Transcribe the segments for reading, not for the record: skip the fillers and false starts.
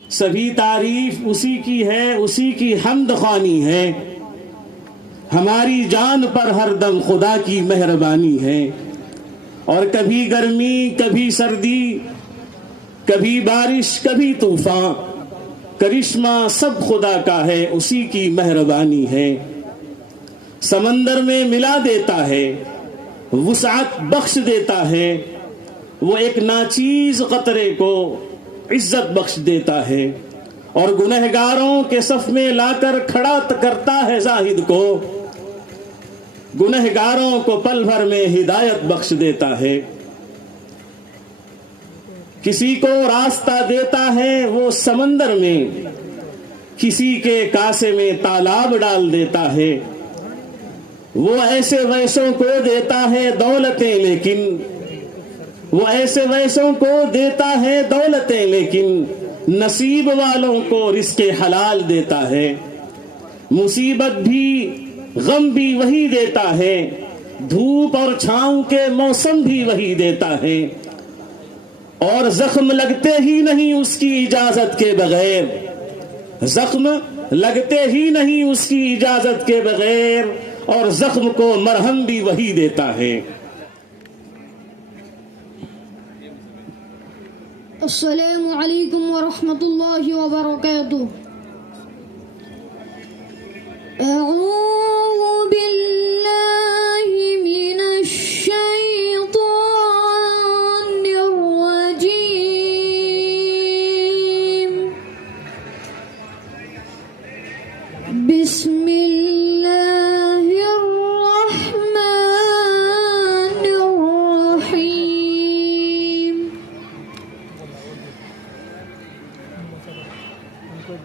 سبھی تعریف اسی کی ہے، اسی کی حمد خوانی ہے، ہماری جان پر ہر دم خدا کی مہربانی ہے۔ اور کبھی گرمی، کبھی سردی، کبھی بارش، کبھی طوفان، کرشمہ سب خدا کا ہے، اسی کی مہربانی ہے۔ سمندر میں ملا دیتا ہے، وسعت بخش دیتا ہے، وہ ایک ناچیز قطرے کو عزت بخش دیتا ہے، اور گنہگاروں کے صف میں لا کر کھڑا کرتا ہے زاہد کو، گنہگاروں کو پل بھر میں ہدایت بخش دیتا ہے۔ کسی کو راستہ دیتا ہے وہ سمندر میں، کسی کے کاسے میں تالاب ڈال دیتا ہے۔ وہ ایسے ویسوں کو دیتا ہے دولتیں لیکن، وہ ایسے ویسوں کو دیتا ہے دولتیں لیکن، نصیب والوں کو رزق حلال دیتا ہے۔ مصیبت بھی غم بھی وہی دیتا ہے، دھوپ اور چھاؤں کے موسم بھی وہی دیتا ہے، اور زخم لگتے ہی نہیں اس کی اجازت کے بغیر، زخم لگتے ہی نہیں اس کی اجازت کے بغیر، اور زخم کو مرہم بھی وہی دیتا ہے۔ السلام علیکم ورحمۃ اللہ وبرکاتہ۔ اعوذ باللہ من الشیطان الرجیم، بسم اللہ الرحمن الرحیم۔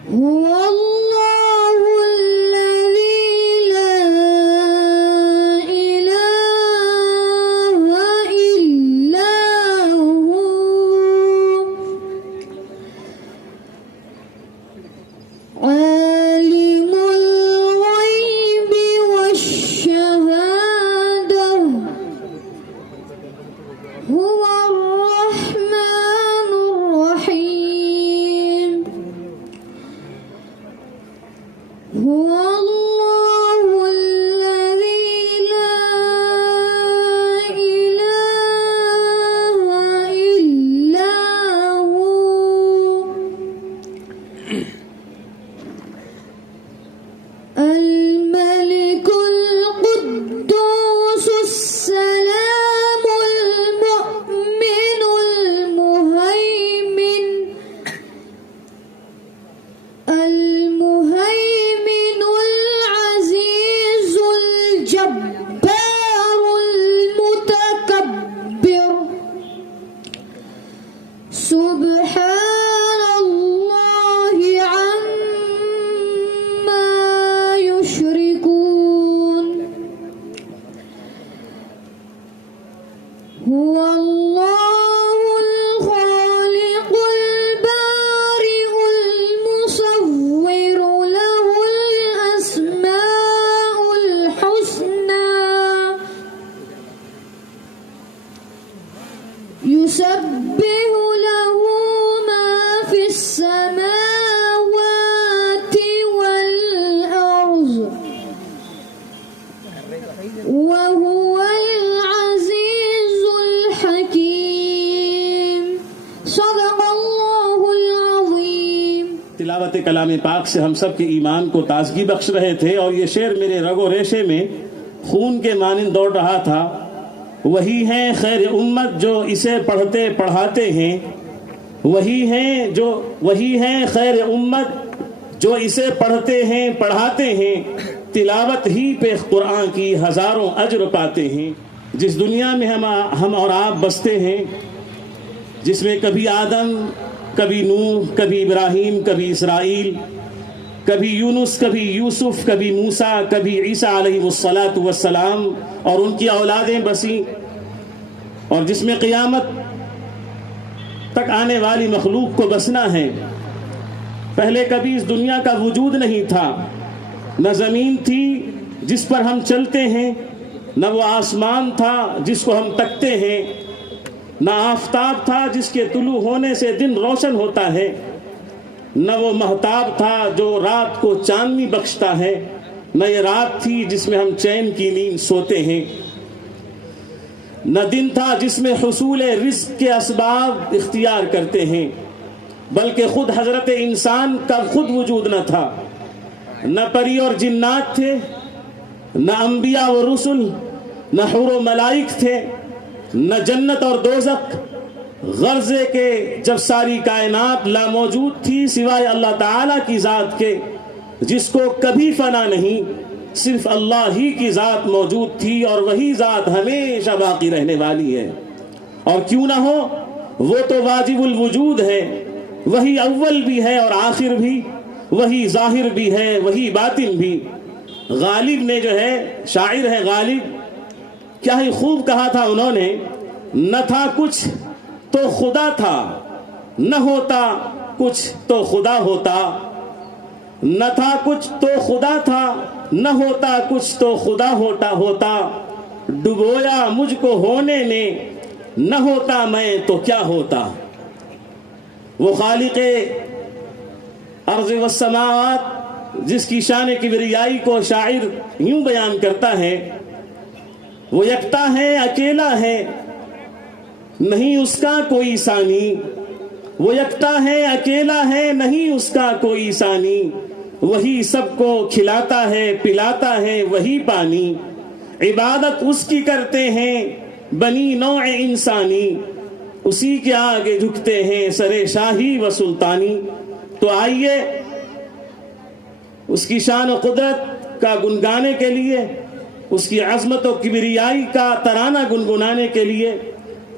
هو اللہ الذی لا الہ الا هو، عالم الغیب والشہادہ، هو الرحمن الرحیم۔ هو اللہ الذی لا الہ الا هو، الملک القدوس السلام المؤمن المہیمن، المہیمن العزیز الجبار المتکبر، سبحان اللہ عما یشرکون۔ هو اللہ الخالق البارئ المصور، له الاسماء الحسنى، يسبح له ما في السماوات والأرض، وهو العزيز الحكيم۔ صدق اللہ العظیم۔ تلاوت کلام پاک سے ہم سب کے ایمان کو تازگی بخش رہے تھے، اور یہ شعر میرے رگ و ریشے میں خون کے مانند دوڑ رہا تھا۔ وہی ہیں خیر امت جو اسے پڑھتے پڑھاتے ہیں، وہی ہیں خیر امت جو اسے پڑھتے ہیں پڑھاتے ہیں، تلاوت ہی پہ قرآن کی ہزاروں اجر پاتے ہیں۔ جس دنیا میں ہم اور آپ بستے ہیں، جس میں کبھی آدم، کبھی نوح، کبھی ابراہیم، کبھی اسرائیل، کبھی یونس، کبھی یوسف، کبھی موسیٰ، کبھی عیسیٰ علیہ الصلاۃ والسلام اور ان کی اولادیں بسیں، اور جس میں قیامت تک آنے والی مخلوق کو بسنا ہے۔ پہلے کبھی اس دنیا کا وجود نہیں تھا، نہ زمین تھی جس پر ہم چلتے ہیں، نہ وہ آسمان تھا جس کو ہم تکتے ہیں، نہ آفتاب تھا جس کے طلوع ہونے سے دن روشن ہوتا ہے، نہ وہ مہتاب تھا جو رات کو چاندنی بخشتا ہے، نہ یہ رات تھی جس میں ہم چین کی نیند سوتے ہیں، نہ دن تھا جس میں حصول رزق کے اسباب اختیار کرتے ہیں، بلکہ خود حضرت انسان کا خود وجود نہ تھا، نہ پری اور جنات تھے، نہ انبیاء و رسل، نہ حور و ملائک تھے، نہ جنت اور دوزخ، غرضے کے جب ساری کائنات لاموجود تھی سوائے اللہ تعالیٰ کی ذات کے جس کو کبھی فنا نہیں، صرف اللہ ہی کی ذات موجود تھی اور وہی ذات ہمیشہ باقی رہنے والی ہے، اور کیوں نہ ہو، وہ تو واجب الوجود ہے، وہی اول بھی ہے اور آخر بھی، وہی ظاہر بھی ہے وہی باطن بھی۔ غالب نے جو ہے، شاعر ہے غالب، کیا ہی خوب کہا تھا انہوں نے، نہ تھا کچھ تو خدا تھا، نہ ہوتا کچھ تو خدا ہوتا، نہ تھا کچھ تو خدا تھا، نہ ہوتا کچھ تو خدا ہوتا، ڈبویا مجھ کو ہونے نے، نہ ہوتا میں تو کیا ہوتا۔ وہ خالق ارض والسماوات جس کی شان کبریائی کو شاعر یوں بیان کرتا ہے، وہ یکتا ہے اکیلا ہے نہیں اس کا کوئی ثانی، وہ یکتا ہے اکیلا ہے نہیں اس کا کوئی ثانی، وہی سب کو کھلاتا ہے پلاتا ہے وہی پانی، عبادت اس کی کرتے ہیں بنی نوع انسانی، اسی کے آگے جھکتے ہیں سرے شاہی و سلطانی۔ تو آئیے اس کی شان و قدرت کا گنگانے کے لیے، اس کی عظمت و کبریائی کا ترانہ گنگنانے کے لیے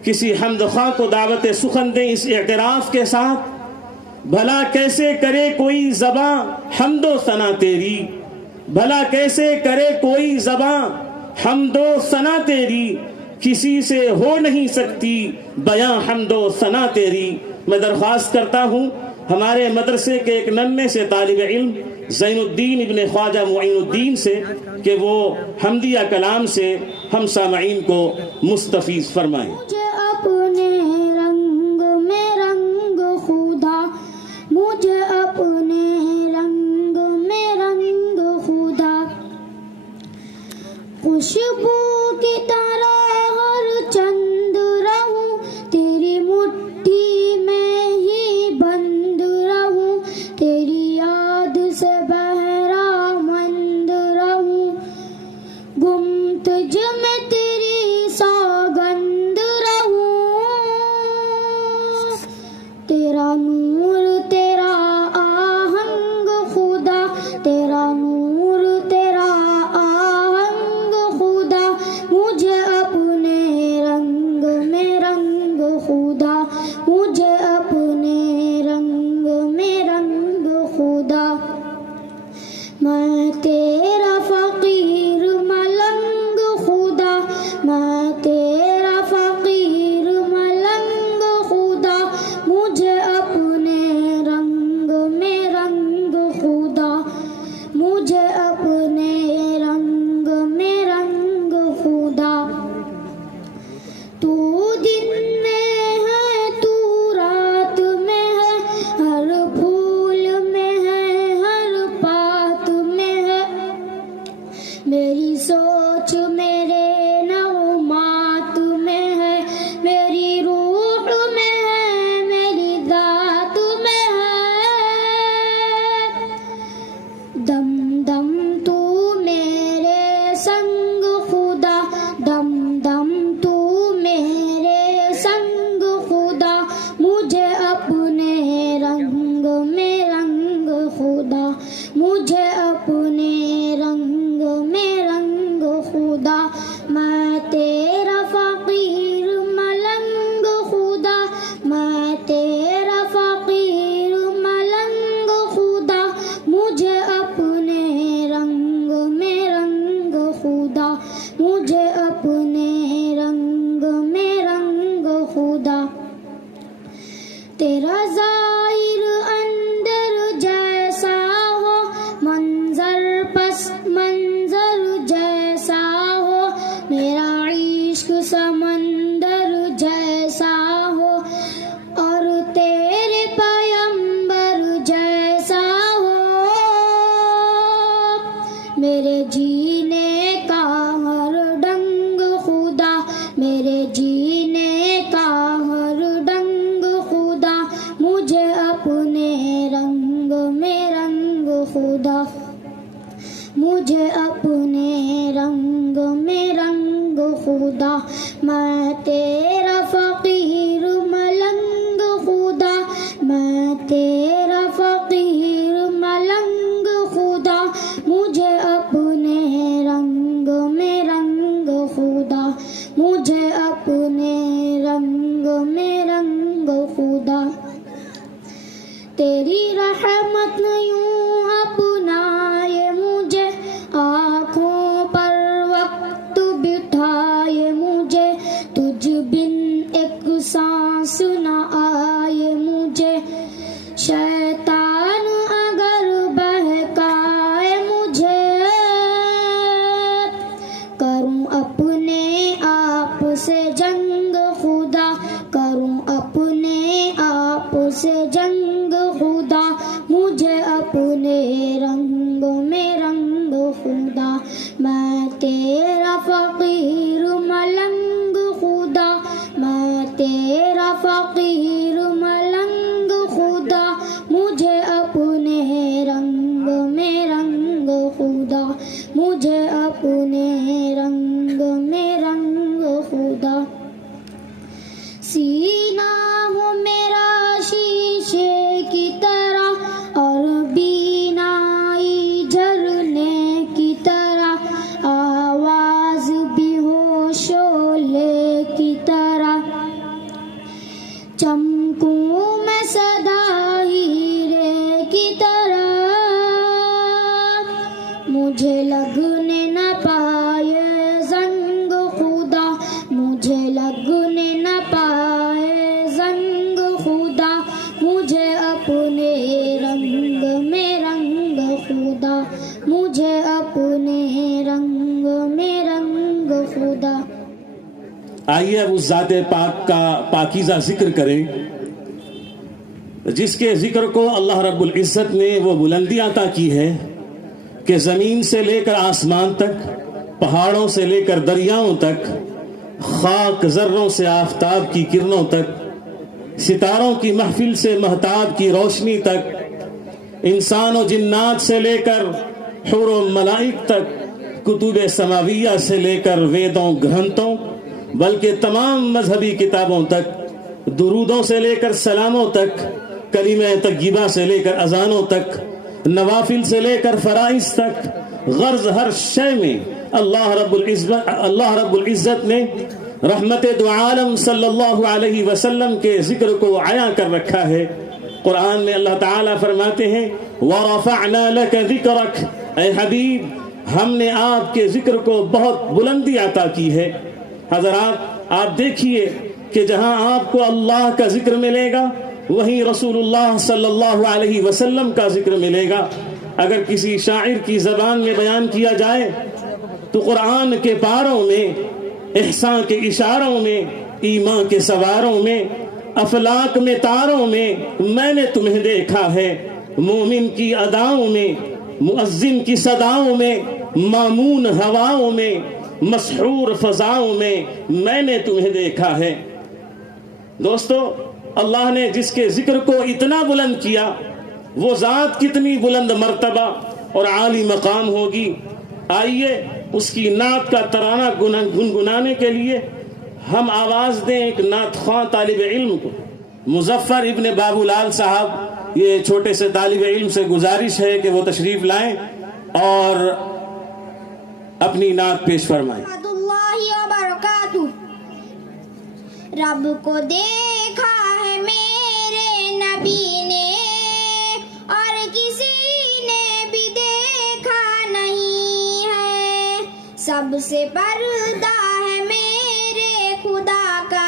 کسی حمد خواہ کو دعوت سخن دیں اس اعتراف کے ساتھ، بھلا کیسے کرے کوئی زباں حمد و ثنا تیری، بھلا کیسے کرے کوئی زباں حمد و ثنا تیری، کسی سے ہو نہیں سکتی بیاں حمد و ثنا تیری۔ میں درخواست کرتا ہوں ہمارے مدرسے کے ایک ننھے سے طالب علم زین الدین ابن خواجہ معین الدین سے کہ وہ حمدیہ کلام سے ہم سامعین کو مستفیض فرمائیں۔ مجھے اپنے رنگ میں رنگ خدا، مجھے اپنے رنگ میں رنگ خدا، خوشبو کی طرح ہر چند رہوں، تیری مٹھی میں ہی بند رہوں، تیری یاد سے بہرا مند رہوں، گمتج میں تیری سوگند رہوں، تیرا نور تیرا خدا مجھے اپنے رنگ میں رنگ خدا میں تیرا فقیر ملنگ خدا میں تیرا فقیر ملنگ خدا مجھے اپنے رنگ میں رنگ خدا مجھے اپنے رنگ میں رنگ خدا تیری رحمت یوں اپنائے مجھے آنکھوں پر وقت بٹھائے مجھے تجھ بن ایک سانس نہ آئے مجھے شیطان اگر بہکائے مجھے کروں اپنے آپ سے جنگ خدا کروں اپنے آپ سے جنگ خدا مجھے اپنے رنگ میں رنگ خدا میں تیرا فقیر ملنگ خدا میں تیرا فقیر ملنگ خدا مجھے اپنے رنگ میں رنگ خدا مجھے اپنے رنگ میں رنگ خدا سینہ ہو میرا شیشے کی طرح اور بینائی جھرنے کی طرح آواز بھی ہو شعلے کی طرح چمکوں میں صدا ہیرے کی طرح مجھے لگنے نہ پائے زنگ خدا مجھے لگنے نہ پائے زنگ خدا مجھے اپنے رنگ میں رنگ خدا مجھے اپنے رنگ میں رنگ خدا آئیے اب اس ذات پاک کا پاکیزہ ذکر کریں جس کے ذکر کو اللہ رب العزت نے وہ بلندی عطا کی ہے کہ زمین سے لے کر آسمان تک پہاڑوں سے لے کر دریاؤں تک خاک ذروں سے آفتاب کی کرنوں تک ستاروں کی محفل سے مہتاب کی روشنی تک انسان و جنات سے لے کر حور و ملائک تک کتب سماویہ سے لے کر ویدوں گرنتوں بلکہ تمام مذہبی کتابوں تک درودوں سے لے کر سلاموں تک کلمہ طیبہ سے لے کر اذانوں تک نوافل سے لے کر فرائض تک غرض ہر شے میں اللہ رب العزت نے رحمت دو عالم صلی اللہ علیہ وسلم کے ذکر کو عیاں کر رکھا ہے. قرآن میں اللہ تعالیٰ فرماتے ہیں وَرَفَعْنَا لَكَ ذِكْرَكَ اے حبیب ہم نے آپ کے ذکر کو بہت بلندی عطا کی ہے. حضرات آپ دیکھیے کہ جہاں آپ کو اللہ کا ذکر ملے گا وہیں رسول اللہ صلی اللہ علیہ وسلم کا ذکر ملے گا. اگر کسی شاعر کی زبان میں بیان کیا جائے تو قرآن کے پاروں میں احسان کے اشاروں میں ایمان کے سواروں میں افلاک میں تاروں میں نے تمہیں دیکھا ہے. مومن کی اداؤں میں مؤذن کی صداؤں میں مامون ہواؤں میں مسحور فضاؤں میں نے تمہیں دیکھا ہے. دوستو اللہ نے جس کے ذکر کو اتنا بلند کیا وہ ذات کتنی بلند مرتبہ اور عالی مقام ہوگی. آئیے اس کی نعت کا ترانہ گنگنانے کے لیے ہم آواز دیں ایک نعت خواں طالب علم کو. مظفر ابن بابو لال صاحب یہ چھوٹے سے طالب علم سے گزارش ہے کہ وہ تشریف لائیں اور اپنی نعت پیش فرمائیں. رب کو دیکھا ہے میرے نبی نے اور کسی نے بھی دیکھا نہیں ہے. سب سے پردہ ہے میرے خدا کا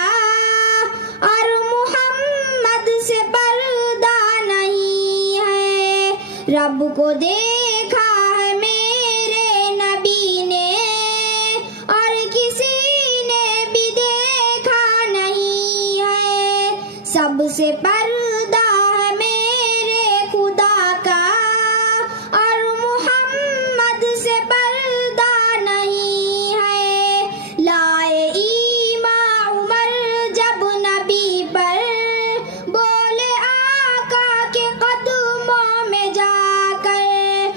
اور محمد سے پردہ نہیں ہے. رب کو دیکھا ہے میرے نبی نے اور کسی نے بھی دیکھا نہیں ہے. سب سے پردہ ہے میرے خدا کا اور محمد سے پردہ نہیں ہے. لائے ایمان عمر جب نبی پر بولے آقا کے قدموں میں جا کر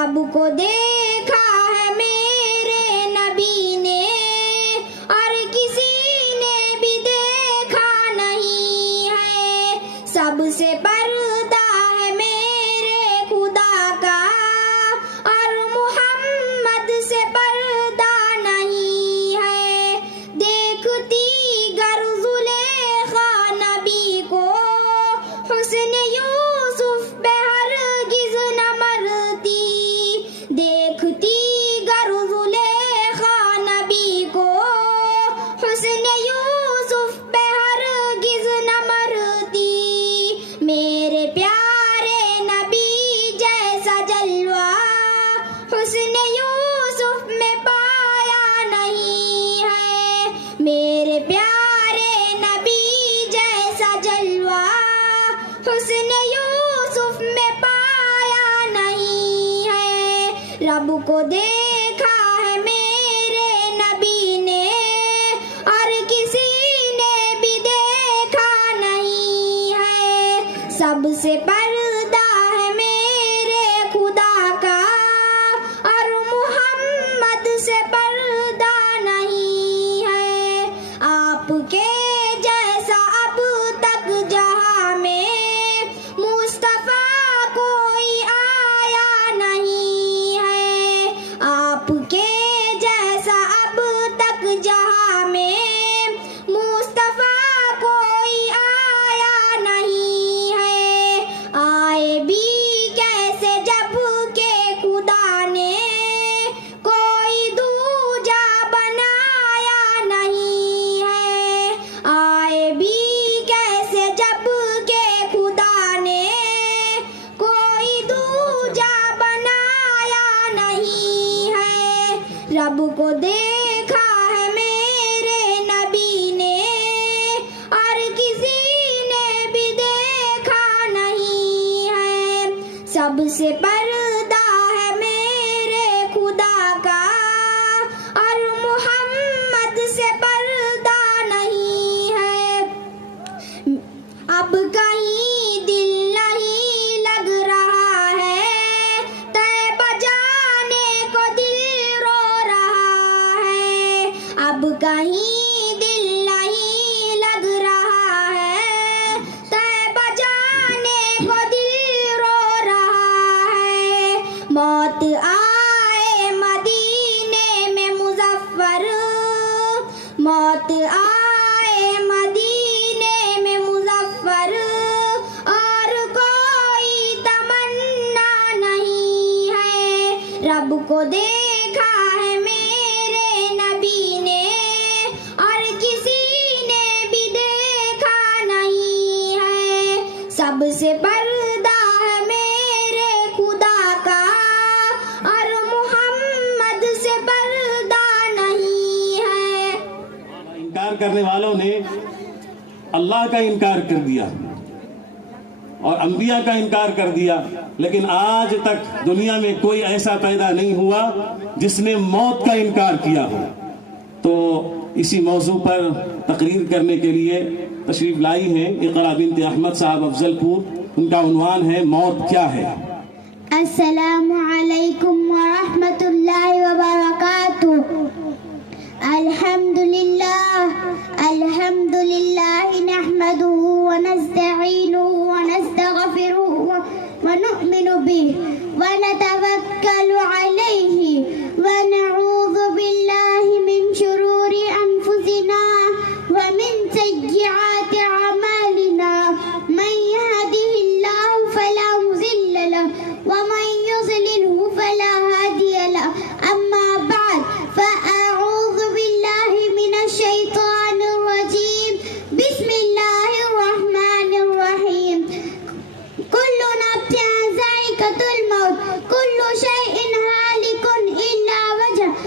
رب کو دیکھا ہے میرے نبی نے اور کسی نے بھی دیکھا نہیں ہے. سب سے پردہ ہے میرے خدا کا اور محمد سے پردہ نہیں ہے. دیکھتی گر زلیخا نبی کو حسن یوسف پہ ہرگز نہ مرتی. دیکھتی گر زلیخا نبی کو حسن یوسف پہ ہرگز نہ مرتی. میرے پیارے نبی جیسا جلوہ حسن یوسف میں پایا نہیں ہے. میرے پیارے نبی جیسا جلوہ حسن یوسف میں پایا نہیں ہے. رب کو دیکھا ہے میرے نبی نے اور کسی نے بھی دیکھا نہیں ہے. سب سے پردہ ہے میرے خدا کا اور محمد سے پردہ نہیں ہے. آپ کے جیسا اب تک جہاں میں مصطفیٰ کوئی آیا نہیں ہے. آپ کے جیسا اب تک جہاں میں مصطفیٰ کوئی آیا نہیں ہے. آئے بھی کیسے جب کہ خدا نے کوئی دوجا بنایا نہیں ہے. آئے بھی کیسے جب کہ خدا نے کوئی دوجا بنایا نہیں ہے. رب کو دیکھا ہے میرے نبی نے اور کسی نے بھی دیکھا نہیں ہے. سب سے پردہ ہے میرے خدا کا اور محمد سے پردہ نہیں ہے. اب کہیں دل نہیں لگ رہا ہے طیبہ جانے کو دل رو رہا ہے. اب کہیں دل نہیں لگ رہا ہے طیبہ جانے کو دل رو رہا ہے. موت آئے مدینے میں مظفر موت آئے مدینے میں مظفر اور کوئی تمنا نہیں ہے. رب کو دیکھا ہے میرے نبی نے اور کسی نے بھی دیکھا نہیں ہے. سب سے پردہ ہے میرے خدا کا اور محمد سے پردہ نہیں ہے. انکار کرنے والوں نے اللہ کا انکار کر دیا اور انبیاء کا انکار کر دیا، لیکن آج تک دنیا میں کوئی ایسا پیدا نہیں ہوا جس نے موت کا انکار کیا ہو. تو اسی موضوع پر تقریر کرنے کے لیے تشریف لائی ہیں اقرا بنت احمد صاحب افضل پور. ان کا عنوان ہے موت کیا ہے. السلام علیکم ورحمۃ اللہ وبرکاتہ. الحمد للہ نحمده ونستعینه ونستغفره ونؤمن به ونتوکل علیہ ونعوذ باللہ من شرور انفسنا ومن سیئات اعمالنا. من يهده الله فلا مضل له ومن يضلله فلا هادي له. اما بعد فاعوذ باللہ من الشیطان الرجیم. بسم اللہ الرحمن الرحیم. كل نفس ذائقة الموت كل شيء هالك إلا وجهه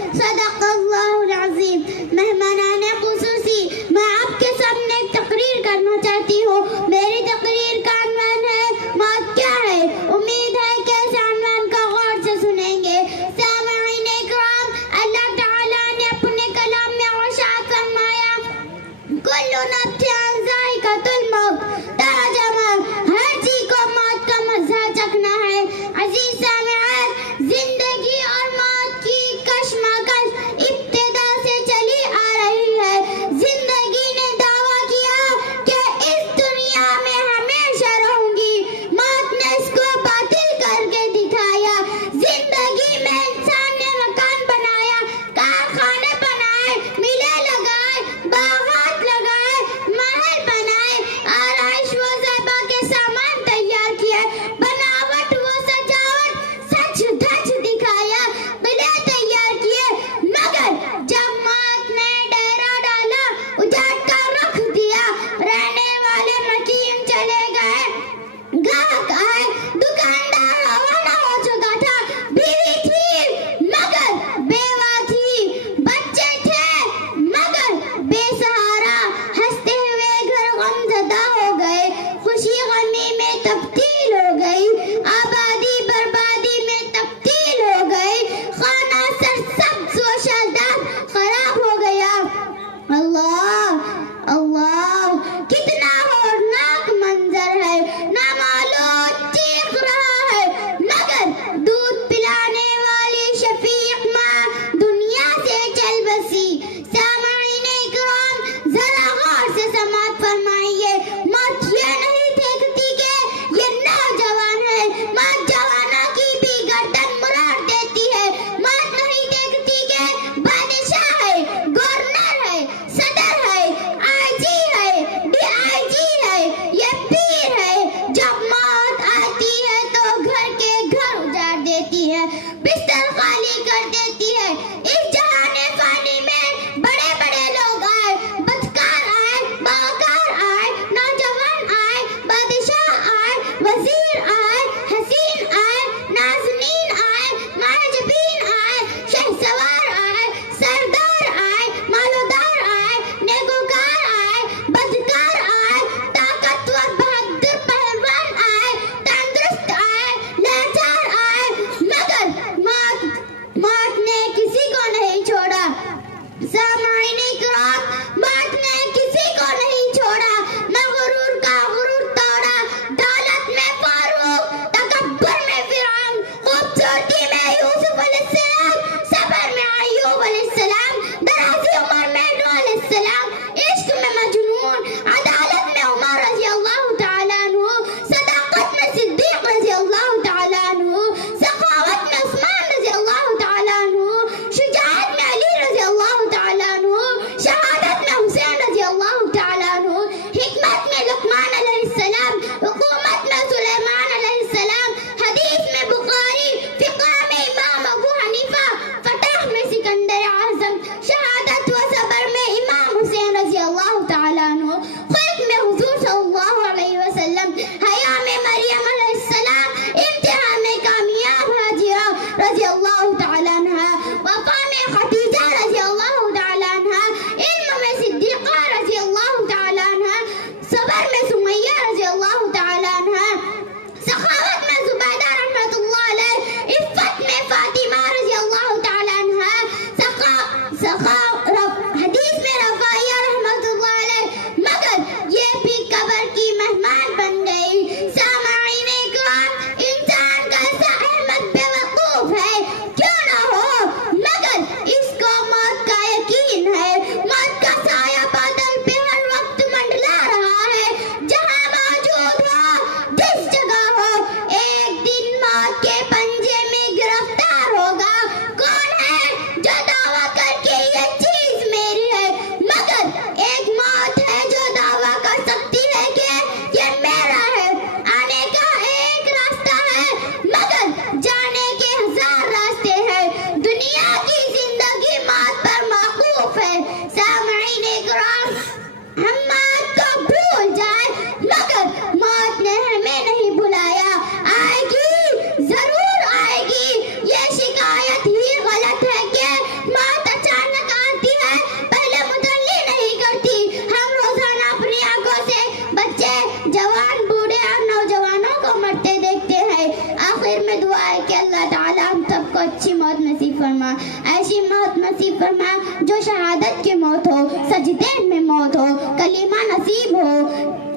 آخر میں دعا ہے کہ اللہ تعالیٰ ہم سب کو اچھی موت نصیب فرما، ایسی موت نصیب فرما جو شہادت کی موت ہو، سجدے میں موت ہو، کلمہ نصیب ہو،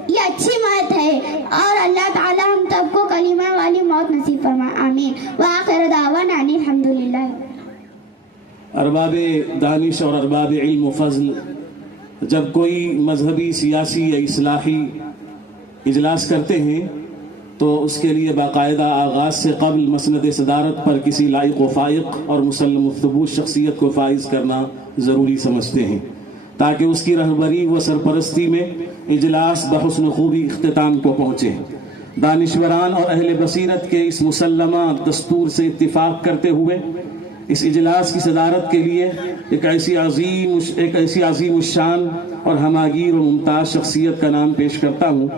یہ اچھی موت ہے، اور اللہ تعالیٰ ہم سب کو کلمہ والی موت نصیب فرما، آمین۔ وآخر دعوانا ان الحمدللہ۔ ارباب دانش اور ارباب علم و فضل جب کوئی مذہبی، سیاسی یا اصلاحی اجلاس کرتے ہیں تو اس کے لیے باقاعدہ آغاز سے قبل مسند صدارت پر کسی لائق و فائق اور مسلم الثبوت شخصیت کو فائز کرنا ضروری سمجھتے ہیں تاکہ اس کی رہبری و سرپرستی میں اجلاس بحسن خوبی اختتام کو پہنچے۔ دانشوران اور اہل بصیرت کے اس مسلمہ دستور سے اتفاق کرتے ہوئے اس اجلاس کی صدارت کے لیے ایک ایسی عظیم الشان اور ہماگیر و ممتاز شخصیت کا نام پیش کرتا ہوں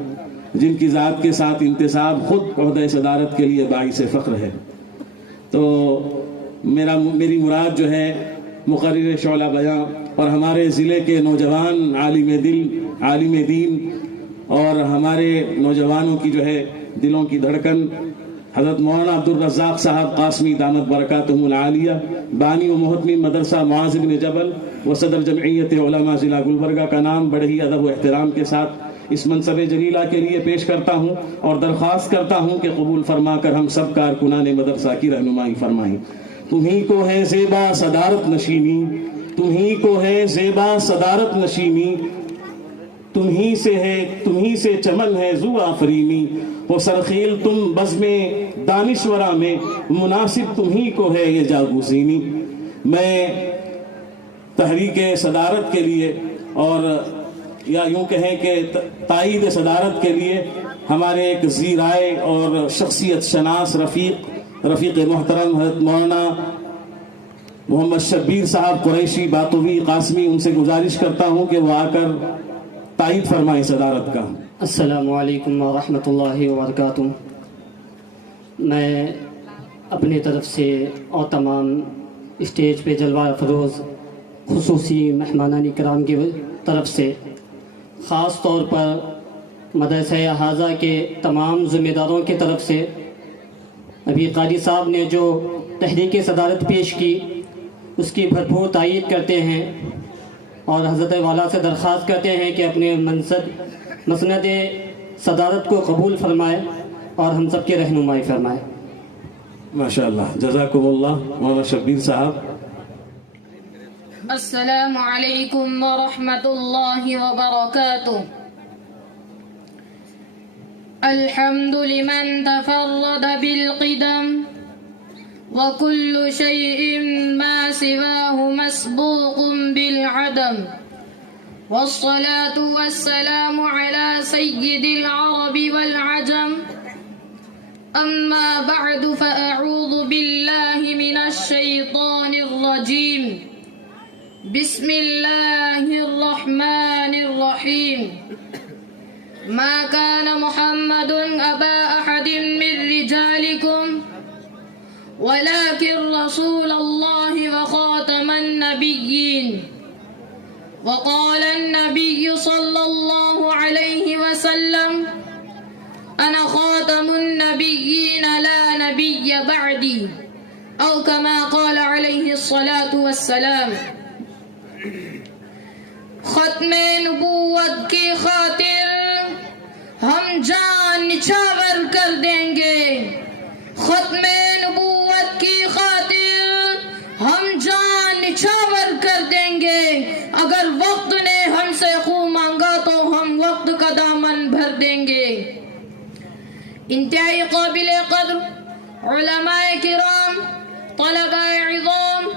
جن کی ذات کے ساتھ انتساب خود عہدہ صدارت کے لیے باعث فخر ہے۔ تو میری مراد جو ہے مقرر شعلہ بیاں اور ہمارے ضلع کے نوجوان عالم دین اور ہمارے نوجوانوں کی جو ہے دلوں کی دھڑکن حضرت مولانا عبد الرزاق صاحب قاسمی دامت برکاتہم العالیہ، بانی و محتمم مدرسہ معاذ بن جبل و صدر جمعیت علماء ضلع گلبرگہ کا نام بڑے ہی ادب و احترام کے ساتھ اس منصب جلیلہ کے لیے پیش کرتا ہوں اور درخواست کرتا ہوں کہ قبول فرما کر ہم سب کارکنان مدرسہ کی رہنمائی فرمائیں۔ تمہیں کو ہے زیبا صدارت نشینی، تمہیں کو ہے زیبا صدارت نشینی، تمہیں سے چمن ہے زو آفرینی، وہ سرخیل تم بزم دانشورہ میں، مناسب تمہیں کو ہے یہ جاگوزینی۔ میں تحریک صدارت کے لیے اور یا یوں کہیں کہ تائید صدارت کے لیے ہمارے ایک ذی رائے اور شخصیت شناس رفیق محترم حضرت مولانا محمد شبیر صاحب قریشی باتوی قاسمی، ان سے گزارش کرتا ہوں کہ وہ آ کر تائید فرمائیں صدارت کا۔ السلام علیکم ورحمۃ اللہ وبرکاتہ۔ میں اپنی طرف سے اور تمام اسٹیج پہ جلوہ افروز خصوصی مہمانان کرام کی طرف سے، خاص طور پر مدرسہ حاضہ کے تمام ذمہ داروں کی طرف سے، ابھی قاری صاحب نے جو تحریک صدارت پیش کی اس کی بھرپور تائید کرتے ہیں اور حضرت والا سے درخواست کرتے ہیں کہ اپنے مسند صدارت کو قبول فرمائے اور ہم سب کی رہنمائی فرمائے۔ ماشاءاللہ، جزاکم اللہ مولانا شبیر صاحب۔ السلام علیکم ورحمۃ اللہ وبرکاتہ۔ الحمد لمن تفرد بالقدم وكل شيء ما سواه مسبوق بالعدم، والصلاة والسلام على سيد العرب والعجم، أما بعد فأعوذ بالله من الشيطان الرجيم، بسم الله الرحمن الرحيم، ما كان محمد أبا أحد من رجالكم ولكن رسول الله وخاتم النبيين، وقال النبي صلى الله عليه وسلم أنا خاتم النبيين لا نبي بعدي، أو كما قال عليه الصلاة والسلام۔ ختم نبوت کی خاطر ہم جان نچھاور کر دیں گے، ختم نبوت کی خاطر ہم جان نچھاور کر دیں گے، اگر وقت نے ہم سے خون مانگا تو ہم وقت کا دامن بھر دیں گے۔ انتہائی قابل قدر علماء کرام، طلباء عظام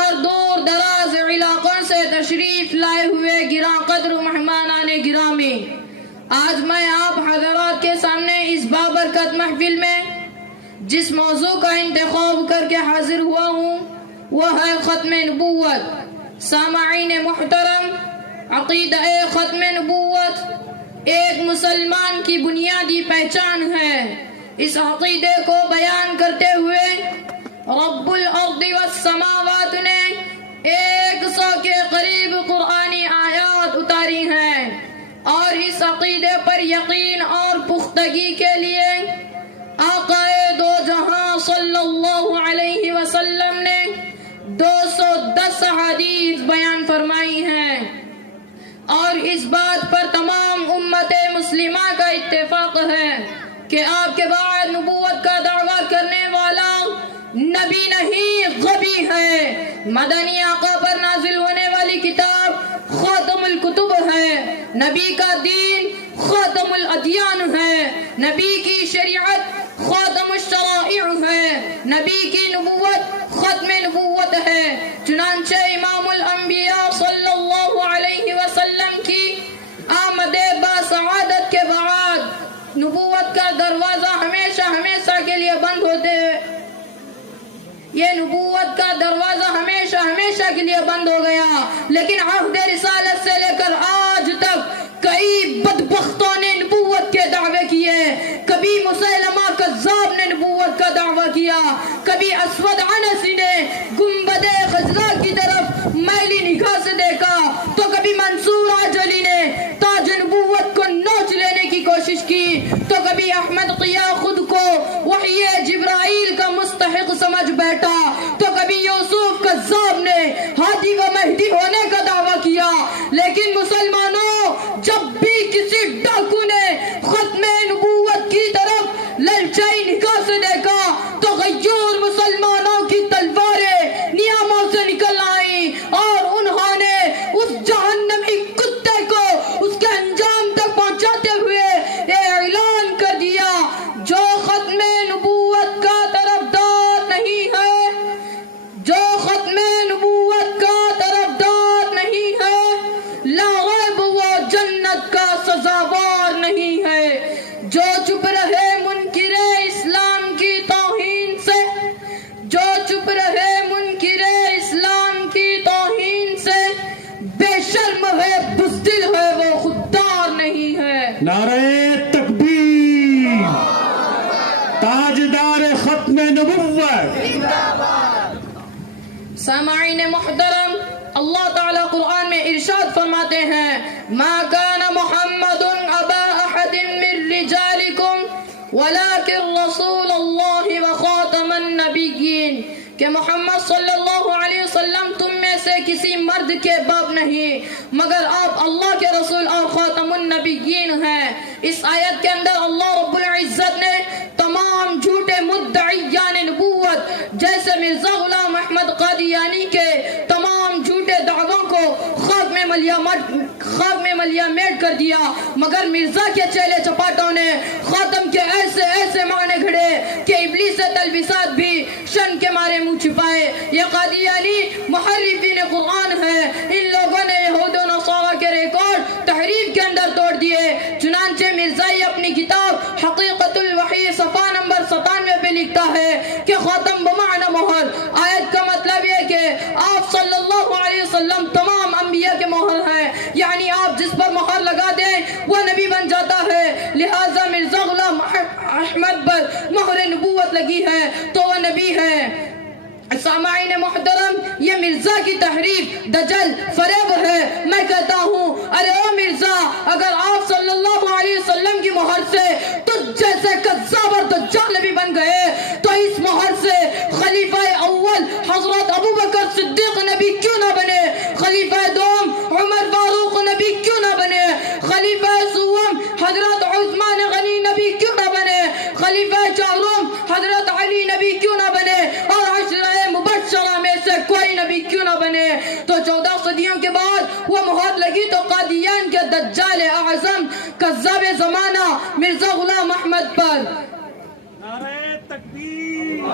اور دور دراز علاقوں سے تشریف لائے ہوئے گراں قدر مہمانان گرامی، آج میں آپ حضرات کے سامنے اس بابرکت محفل میں جس موضوع کا انتخاب کر کے حاضر ہوا ہوں وہ ہے ختم نبوت۔ سامعین محترم، عقیدہ ختم نبوت ایک مسلمان کی بنیادی پہچان ہے۔ اس عقیدے کو بیان کرتے ہوئے رب الارض والسماوات نے 100 کے قریب قرآنی آیات اتاری ہیں، اور اس عقیدے پر یقین اور پختگی کے لیے آقائے دو جہاں کہ آپ کے بعد نبوت کا دعویٰ کرنے والا نبی نہیں غبی ہے۔ مدنی آقا پر نازل ہونے والی کتاب خاتم الکتب ہے، نبی کا دین خاتم الادیان ہے، نبی کی شریعت خاتم الشرائع ہے، نبی کی نبوت ختم نبوت ہے۔ چنانچہ امام الانبیاء صلی اللہ علیہ وسلم کی آمد باسعادت کے بعد نبوت کا دروازہ ہمیشہ ہمیشہ کے لیے بند ہوتے یہ نبوت کا دروازہ ہمیشہ ہمیشہ کے لیے بند ہو گیا، لیکن عہد رسالت سے لے کر آج تک کئی بدبختوں نے نبوت کے دعوے کیے۔ کبھی مسیلمہ کذاب نے نبوت کا دعویٰ کیا، کبھی اسود عنسی نے گنبد خضرا کی طرف میلی نگاہ سے دیکھا، تو کبھی منصور عجلی نے تاج نبوت کو نوچ لینے کی کوشش کی، تو کبھی احمد قیا خود کو وحی جبرائیل کا مستحق سمجھ بیٹھا، تو کبھی یوسف کذاب نے ہادی و مہدی ہونے کا دعویٰ کیا۔ لیکن مسلمانوں، جب بھی کسی ڈاکو نے ختم نبوت کی طرف للچائی نگاہ سے دیکھا تو غیور مسلمانوں کی تلواریں نیاموں سے نکل آئیں اور انہوں نے اس جہنمی کتے کو اس کے انجام تک پہنچاتے ہوئے یہ اعلان کر دیا، جو ختم نبوت کا طرفدار نہیں ہے، جو ختم نبوت کا طرفدار نہیں ہے، لا ریب وہ جنت کا سزاوار نہیں ہے۔ جو چپ رہے منکر اسلام کی توہین سے، جو چپ رہے منکر اسلام کی توہین سے، بے شرم ہے، بزدل ہے، وہ خوددار نہیں ہے۔ نعرہ تکبیر، تاجدار ختم نبوت۔ سامعین محترم، اللہ تعالیٰ قرآن میں ارشاد فرماتے ہیں، ما کان محمد ابا احد من رجالکم ولکن رسول اللہ وخاتم النبیین، کہ محمد صلی اللہ علیہ وسلم تم میں سے کسی مرد کے باپ نہیں مگر آپ اللہ کے رسول اور خاتم النبیین ہیں۔ اس آیت کے اندر اللہ رب العزت نے تمام جھوٹے مدعیان نبوت جیسے مرزا غلام احمد قادیانی کے تمام جھوٹے دعووں کو خاک میں ملیا میٹ کر دیا، مگر مرزا کے چیلے چپاٹوں نے خاتم کے ایسے ایسے معنی گھڑے کہ ابلیس تلبیسات بھی شن کے مارے منہ چھپائے۔ یہ قادیانی محرفین قرآن ہے، ان لوگوں نے یہود و نصارہ کے ریکارڈ تحریف کے اندر توڑ دیے۔ چنانچہ مرزائی اپنی کتاب حقیقت الوحی صفحہ نمبر 97 پہ لکھتا ہے کہ خاتم بمعنی مہر، آیت کا مطلب یہ کہ آپ صلی اللہ علیہ وسلم تمام انبیاء کے مہر ہیں، یعنی آپ جس پر مہر لگا دیں وہ نبی بن جاتا ہے، لہٰذا مرزا غلام احمد پر مہر نبوت لگی ہے تو وہ نبی ہے۔ سامعین محترم، یہ مرزا کی تحریف دجل فریب ہے۔ میں کہتا ہوں، ارے او مرزا، اگر آپ صلی اللہ علیہ وسلم کی مہر سے تجھ جیسے کذاب اور دجال نبی بن گئے تو اس مہر سے خلیفہ اول حضرت ابو بکر صدیق نبی کیوں نہ بنے، خلیفہ دوم عمر فاروق نبی کیوں نہ بنے، خلیفہ سوم حضرت عثمان غنی نبی کیوں نہ بنے، خلیفہ چہارم حضرت علی نبی کیوں نہ بنے، اور عشرہ مبشرہ میں سے کوئی نبی کیوں نہ بنے؟ تو 14 صدیوں کے بعد وہ مہر لگی تو قادیان کے دجال اعظم کذاب زمانہ مرزا غلام احمد پر۔ نعرہ تکبیر،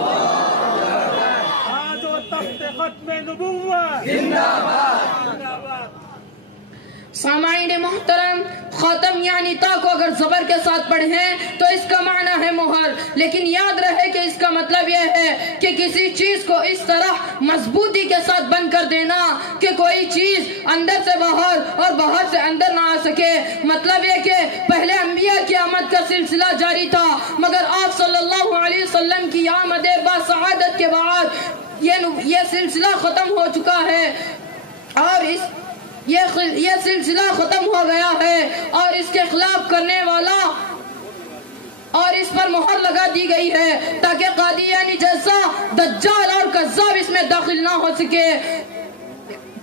آج و تخت ختم نبوت زندہ باد۔ سامعین محترم، خاتم یعنی تا کو اگر زبر کے ساتھ پڑھیں تو اس کا معنی ہے مہر، لیکن یاد رہے کہ اس کا مطلب یہ ہے کہ کسی چیز کو اس طرح مضبوطی کے ساتھ بند کر دینا کہ کوئی چیز اندر سے باہر اور باہر سے اندر نہ آ سکے۔ مطلب یہ کہ پہلے انبیاء کی آمد کا سلسلہ جاری تھا، مگر آپ صلی اللہ علیہ وسلم کی آمد باسعادت کے بعد یہ سلسلہ ختم ہو چکا ہے اور یہ سلسلہ ختم ہو گیا ہے، اور اس کے خلاف کرنے والا اور اس پر مہر لگا دی گئی ہے تاکہ قادیانی جیسا دجال اور کذاب اس میں داخل نہ ہو سکے۔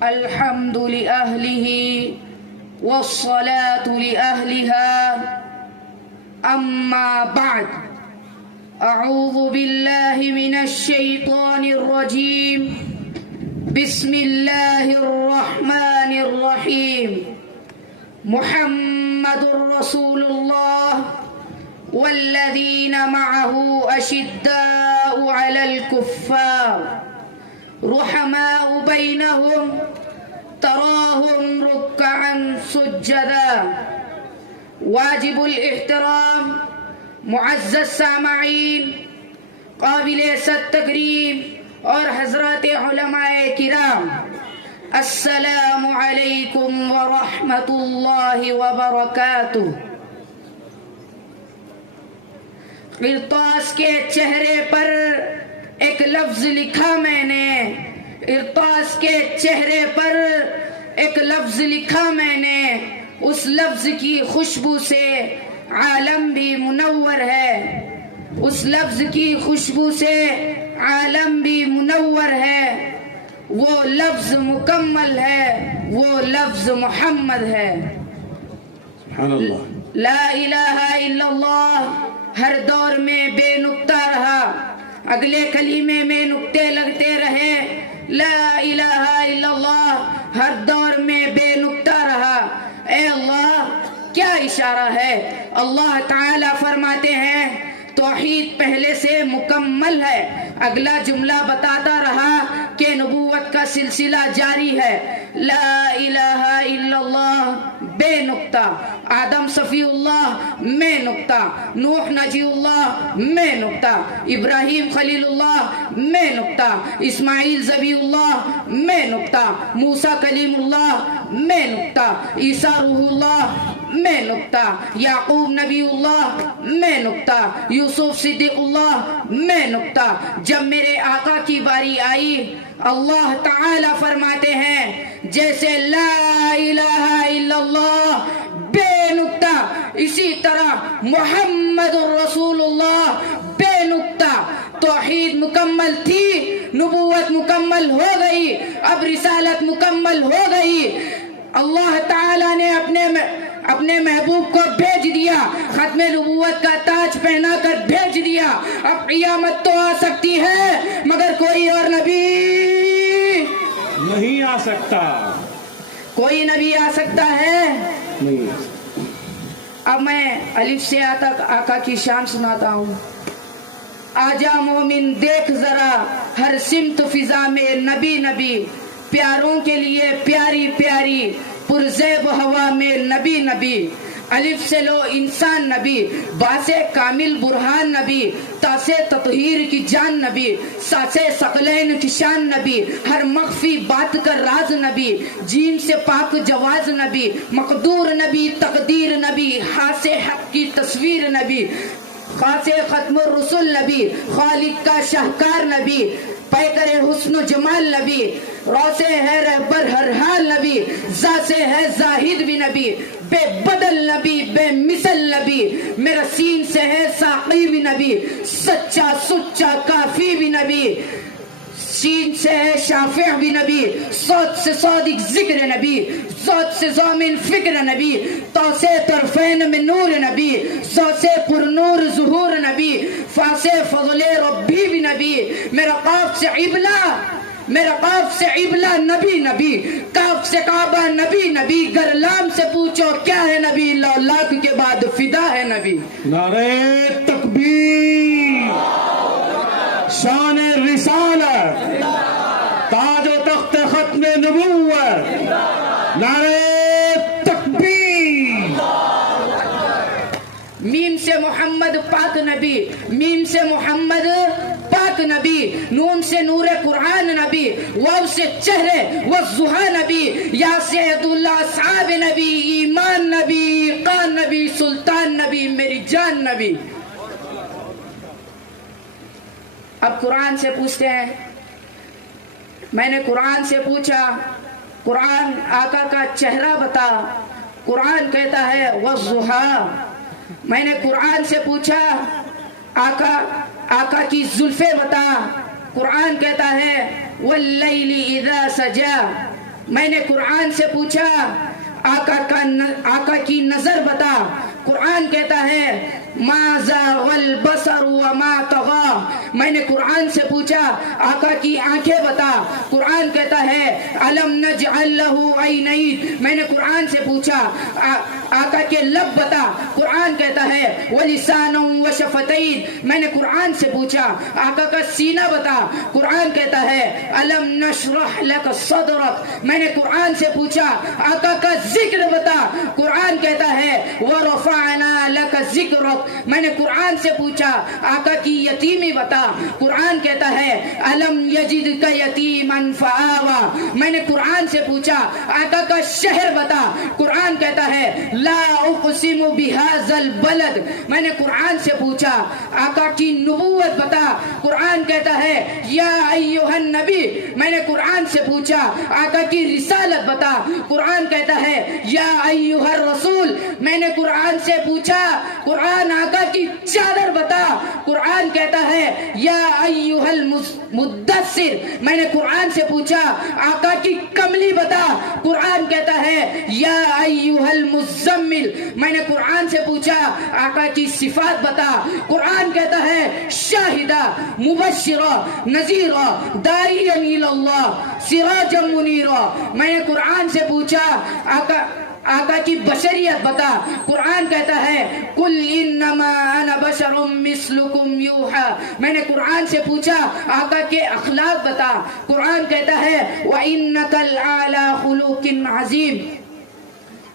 الحمد لأهله والصلاة لأهلها أما بعد أعوذ بالله من الشيطان الرجيم بسم الله الرحمن الرحيم محمد رسول الله والذين معه أشداء على الكفار رحماء بينهم تراهم ركعا سجدا واجب الاحترام معزز سامعین قابل صد تکریم اور حضرات علماء کرام، السلام علیکم ورحمۃ اللہ وبرکاتہ۔ قرطاس کے چہرے پر ایک لفظ لکھا میں نے، قرطاس کے چہرے پر ایک لفظ لکھا میں نے، اس لفظ کی خوشبو سے عالم بھی منور ہے، اس لفظ کی خوشبو سے عالم بھی منور ہے، وہ لفظ مکمل ہے، وہ لفظ محمد ہے۔ سبحان اللہ۔ لا الہ الا اللہ ہر دور میں بے نقطہ رہا، اگلے کلمے میں نقطے لگتے رہے۔ لا الہ الا اللہ ہر دور میں بے نقطہ رہا۔ اے اللہ کیا اشارہ ہے؟ اللہ تعالی فرماتے ہیں توحید پہلے سے مکمل ہے، اگلا جملہ بتاتا رہا کہ نبوت کا سلسلہ جاری ہے۔ لا الہ الا اللہ بے نقطہ، آدم صفی اللہ میں نقطہ، نوح نجی اللہ میں نقطہ، ابراہیم خلیل اللہ میں نقطہ، اسماعیل ذبیح اللہ میں نقطہ، موسیٰ کلیم اللہ میں نقطہ، عیسیٰ روح اللہ میں نقطہ، یعقوب نبی اللہ میں نقطہ، یوسف صدیق اللہ میں نقطہ۔ جب میرے آقا کی باری آئی، اللہ تعالی فرماتے ہیں جیسے لا الہ الا اللہ بے نقطہ، اسی طرح محمد رسول اللہ بے نقطہ۔ توحید مکمل تھی، نبوت مکمل ہو گئی، اب رسالت مکمل ہو گئی۔ اللہ تعالی نے اپنے محبوب کو بھیج دیا، ختم نبوت کا تاج پہنا کر بھیج دیا۔ اب قیامت تو آ سکتی ہے مگر کوئی اور نبی نہیں آ سکتا، کوئی نبی آ سکتا ہے نہیں۔ اب میں الف سے آ تک آقا کی شان سناتا ہوں۔ آجا مومن دیکھ ذرا ہر سمت فضا میں نبی نبی، پیاروں کے لیے پیاری پیاری پرزیب ہوا میں نبی نبی۔ الف سے لو انسان نبی، با سے کامل برہان نبی، تا سے تطہیر کی جان نبی، سا سے ثقلین کی شان نبی، ہر مخفی بات کا راز نبی، جیم سے پاک جواز نبی، مقدور نبی تقدیر نبی، ہا سے حق کی تصویر نبی، خا سے ختم الرسل نبی، خالق کا شاہکار نبی، پیکر حسن و جمال نبی، رو سے ہے رہبر ہر حال نبی، زا سے ہے زاہد بھی نبی، بے بدل نبی بے مثل نبی، میرا سین سے ہے ساقی بھی نبی، سچا سچا کافی بھی نبی، سین سے ہے شافع بھی نبی، صوت سے صادق ذکر نبی، صوت سے ضامن فکر نبی، تو سے طرفین میں نور نبی، زو سے پر نور ظہور نبی، فا سے فضل ربی بھی نبی، میرا قاف سے عبلا میرا قاف سے عبلہ نبی نبی، کاف سے کعبہ نبی نبی، گر لام سے پوچھو کیا ہے نبی، لاکھ کے بعد فدا ہے نبی۔ نعرہ تکبیر، شان رسالت، تاج و تخت ختم نبوت، نعرہ تکبیر۔ میم سے محمد پاک نبی، میم سے محمد پاک نبی، نون سے نور قرآن نبی، واو سے چہرے والضحیٰ نبی، یا سے عید اللہ اصحاب نبی، ایمان نبی، قان نبی، سلطان نبی، میری جان نبی۔ اب قرآن سے پوچھتے ہیں، میں نے قرآن سے پوچھا قرآن آقا کا چہرہ بتا، قرآن کہتا ہے والضحیٰ۔ میں نے قرآن سے پوچھا آقا کی زلفیں بتا، قرآن کہتا ہے واللیل اذا سجا۔ میں نے قرآن سے پوچھا آقا کی نظر بتا، قرآن کہتا ہے ما زاغ البصر وما طغى۔ میں نے قرآن سے پوچھا آقا کی آنکھیں بتا، قرآن کہتا ہے الم نجعل له عینین۔ میں نے قرآن سے پوچھا آقا کے لب بتا، قرآن کہتا ہے ولسانا وشفتین۔ میں نے قرآن سے پوچھا آقا کا سینہ بتا، قرآن کہتا ہے الم نشرح لك صدرک۔ میں نے قرآن سے پوچھا آقا کا ذکر بتا، قرآن کہتا ہے ورفعنا لك ذکرک۔ میں نے قرآن سے پوچھا آقا کی یتیمی بتا، قرآن کہتا ہے الم یجدک یتیما فآوی۔ میں نے قرآن سے پوچھا آقا کا شہر بتا، قرآن کہتا ہے لا اقسم بهذا البلد۔ میں نے قرآن سے پوچھا آقا کی نبوت بتا، قرآن کہتا ہے یا ایھا النبی۔ میں نے قرآن سے پوچھا آقا کی رسالت بتا، قرآن کہتا ہے یا ایھا الرسول۔ میں نے قرآن سے پوچھا قرآن آقا کی چادر بتا، قرآن کہتا ہے یا ایھا المدثر۔ میں نے قرآن سے پوچھا آقا کی کملی بتا، قرآن کہتا ہے یا ایھا المزمل۔ میں نے قرآن سے پوچھا آقا کی صفات بتا، قرآن کہتا ہے شاہدہ مبشرہ نذیرہ داعیا الی اللہ سراجا منیرہ۔ میں نے قرآن سے پوچھا آقا کی بشریت بتا، قرآن کہتا ہے قل انما انا بشر مثلکم یوحی۔ میں نے قرآن سے پوچھا آقا کے اخلاق بتا، قرآن کہتا ہے وَإِنَّكَ لَعَلَىٰ خُلُقٍ عَظِيمٍ۔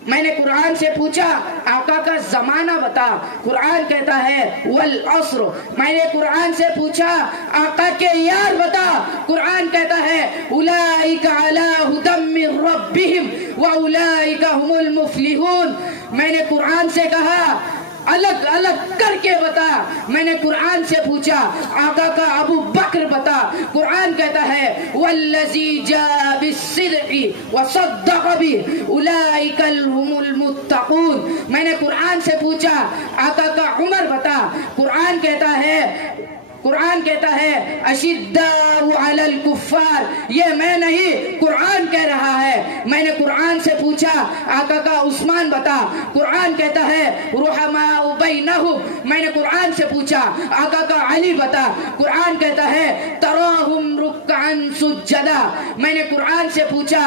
میں نے قرآن سے پوچھا آقا کا زمانہ بتا، قرآن کہتا ہے والعصر۔ میں نے قرآن سے پوچھا آقا کے یار بتا، قرآن کہتا ہے اولئک علی ھدی من ربہم واولئک ھم المفلحون۔ میں نے قرآن سے کہا الگ الگ کر کے بتا، میں نے قرآن سے پوچھا آقا کا ابو بکر بتا، قرآن کہتا ہے والذی جاء بالصدق وصدق به اولئک هم المتقون۔ میں نے قرآن سے پوچھا آقا کا عمر بتا، قرآن کہتا ہے اشداء علی الکفار۔ یہ میں نہیں، قرآن کہہ رہا ہے۔ میں نے قرآن سے پوچھا آقا کا عثمان بتا، قرآن کہتا ہے رحماء بینہم۔ میں نے قرآن سے پوچھا آقا کا علی بتا، قرآن کہتا ہے تراہم رکعا سجدا۔ میں نے قرآن سے پوچھا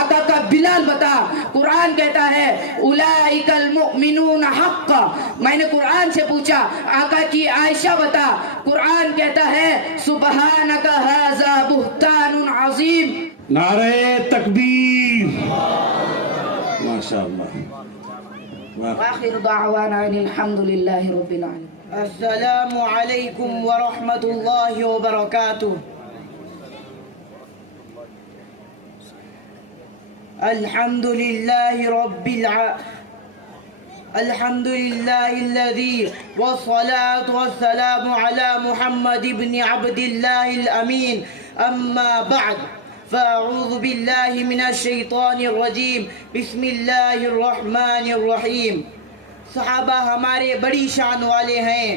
آقا کا بلال بتا، قرآن کہتا ہے اولئک المؤمنون حقا۔ میں نے قرآن سے پوچھا آقا کی عائشہ بتا، قرآن کہتا ہے سبحانک ھذا بہتان عظیم۔ نعرہ تکبیر، ماشاءاللہ۔ آخر دعوانا ان الحمدللہ رب العالمین۔ السلام علیکم ورحمۃ اللہ وبرکاتہ۔ الحمد للہ الذی والصلاة والسلام علی محمد بن عبد اللہ الامین، اما بعد فاعوذ باللہ من الشیطان الرجیم، بسم اللہ الرحمن الرحیم۔ صحابہ ہمارے بڑی شان والے ہیں،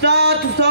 700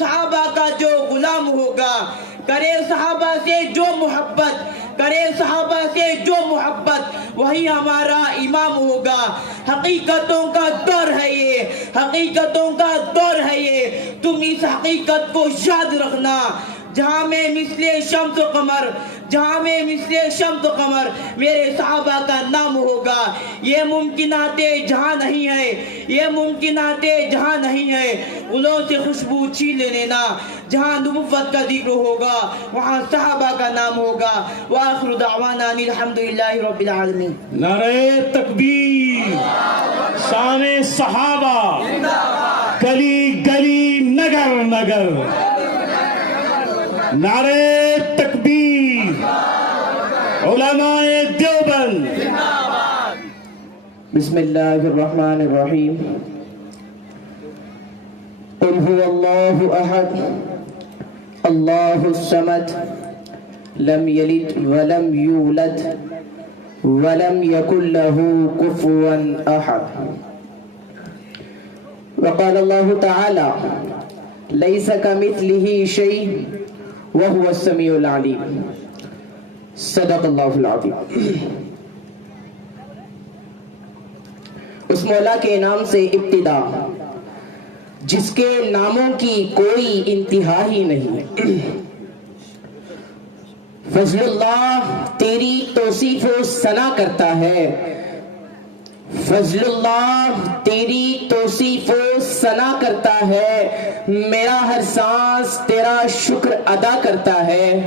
صحابہ کا جو غلام ہوگا، کرے صحابہ سے جو محبت، کرے صحابہ سے جو محبت، وہی ہمارا امام ہوگا۔ حقیقتوں کا دور ہے یہ، حقیقتوں کا دور ہے یہ، تم اس حقیقت کو یاد رکھنا۔ جہاں میں مثل شمس و قمر، جہاں میں مثل شمس و قمر میرے صحابہ کا نام ہوگا۔ یہ ممکنات جہاں نہیں ہے، یہ ممکنات جہاں نہیں ہے، گلوں سے خوشبو چھین لینا۔ جہاں نبوت کا ذکر ہوگا وہاں صحابہ کا نام ہوگا۔ وآخر دعوانا الحمدللہ رب العالمین۔ نعرہ تکبیر، شان صحابہ، گلی گلی نگر نگر، نعرہ تکبیر، علماء دیوبند۔ بسم اللہ الرحمن الرحیم۔ قل هو اللہ احد اللہ الصمد لم یلد ولم یولد ولم یکن له کفوا احد۔ وقال اللہ تعالی لیس کمثلہ شیء وهو السمیع العلیم۔ صدق اللہ العظیم۔ اس مولا کے نام سے ابتدا جس کے ناموں کی کوئی انتہا ہی نہیں۔ فضل اللہ تیری توصیف و ثنا کرتا ہے، فضل اللہ تیری توصیف و ثنا کرتا ہے، میرا ہر سانس تیرا شکر ادا کرتا ہے،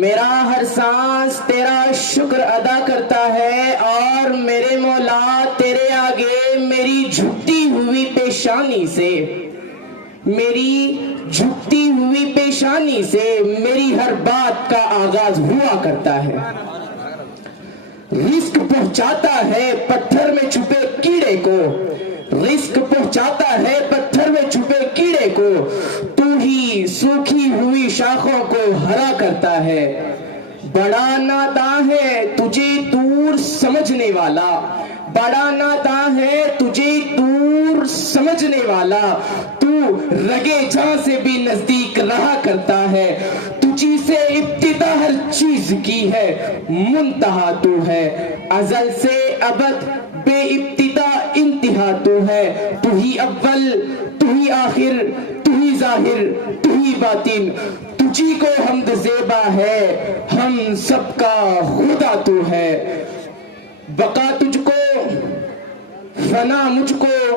میرا ہر سانس تیرا شکر ادا کرتا ہے، اور میرے مولا تیرے آگے میری جھکتی ہوئی پیشانی سے، میری جھکتی ہوئی پیشانی سے میری ہر بات کا آغاز ہوا کرتا ہے۔ رزق پہنچاتا ہے پتھر میں چھپے کیڑے کو، رزق پہنچاتا ہے پتھر میں چھپے کیڑے کو، تو ہی سوکھی ہوئی شاخوں کو ہرا کرتا ہے۔ بڑا ناداں ہے تجھے دور سمجھنے والا، بڑا ناداں ہے تجھے دور سمجھنے والا، تو رگے جاں سے بھی نزدیک رہا کرتا ہے، تجھی سے ابتدا ہر چیز کی ہے، منتہا تو ہے، ازل سے ابد بے ابتدا انتہا تو ہے، تو ہی اول تو ہی آخر تو ہی ظاہر تو ہی باطن، تجھی کو حمد زیبا ہے، ہم سب کا خدا تو ہے۔ بقا تجھ کو فنا مجھ کو،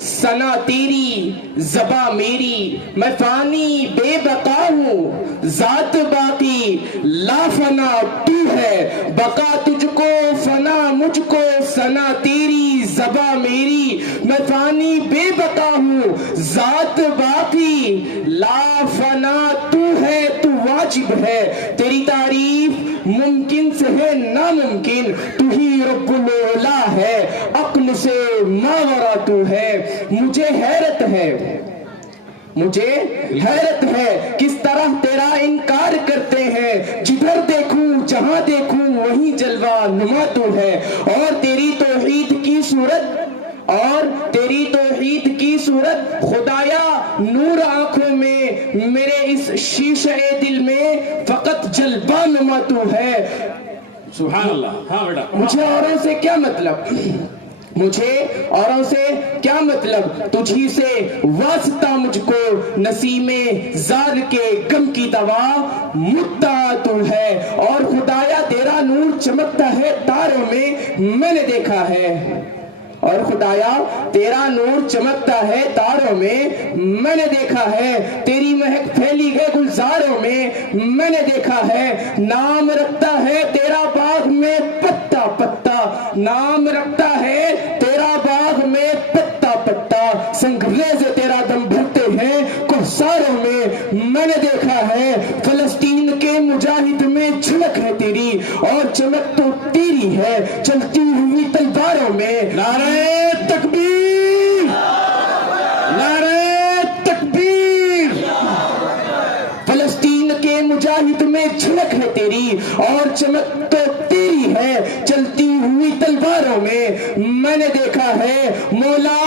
ثنا تیری زباں میری، میں فانی بے بقا ہوں، ذات باقی لا فنا تو ہے، بقا تجھ کو فنا مجھ کو، ثنا تیری زباں میری، میں فانی بے بقا ہوں، ذات باقی لا فنا تو ہے، تو واجب ہے، تیری تعریف ممکن سے ہے ناممکن، تو ہی رب العلا ہے، عقل سے ماورا تو ہے۔ مجھے حیرت ہے، مجھے حیرت ہے کس طرح تیرا انکار کرتے ہیں، جدھر دیکھوں جہاں دیکھوں وہیں جلوہ نما تو ہے، اور تیری توحید کی صورت، اور تیری توحید کی صورت خدایا نور آنکھوں میں، میرے اس شیشہ دل میں فقط جلوہ نما تو ہے۔ سبحان اللہ۔ ہاں بیٹا، مجھے اوروں سے کیا مطلب، مجھے اوروں سے کیا مطلب، تجھی سے واسطہ مجھ کو، نسیم زال کے غم کی دوا مدعا تو ہے، اور خدایا تیرا نور چمکتا ہے تاروں میں نے دیکھا ہے، اور خدایا تیرا نور چمکتا ہے تاروں میں نے دیکھا ہے، تیری مہک پھیلی ہے گلزاروں میں نے دیکھا ہے، نام رکھتا ہے تیرا باغ میں پتا پتا، نام رکھتا ہے تیرا باغ میں پتا پتا، سنگریز تیرا دم بھرتے ہیں کوثاروں میں نے دیکھا ہے، فلسطین کے مجاہد میں جھلک ہے تیری، اور چمک تو تیری ہے چلتی ہوئی تلواروں میں۔ نعرہ تکبیر، نعرہ تکبیر۔ فلسطین کے مجاہد میں جھلک ہے تیری، اور چمک تو تیری ہے چلتی ہوئی تلواروں میں نے دیکھا ہے، مولا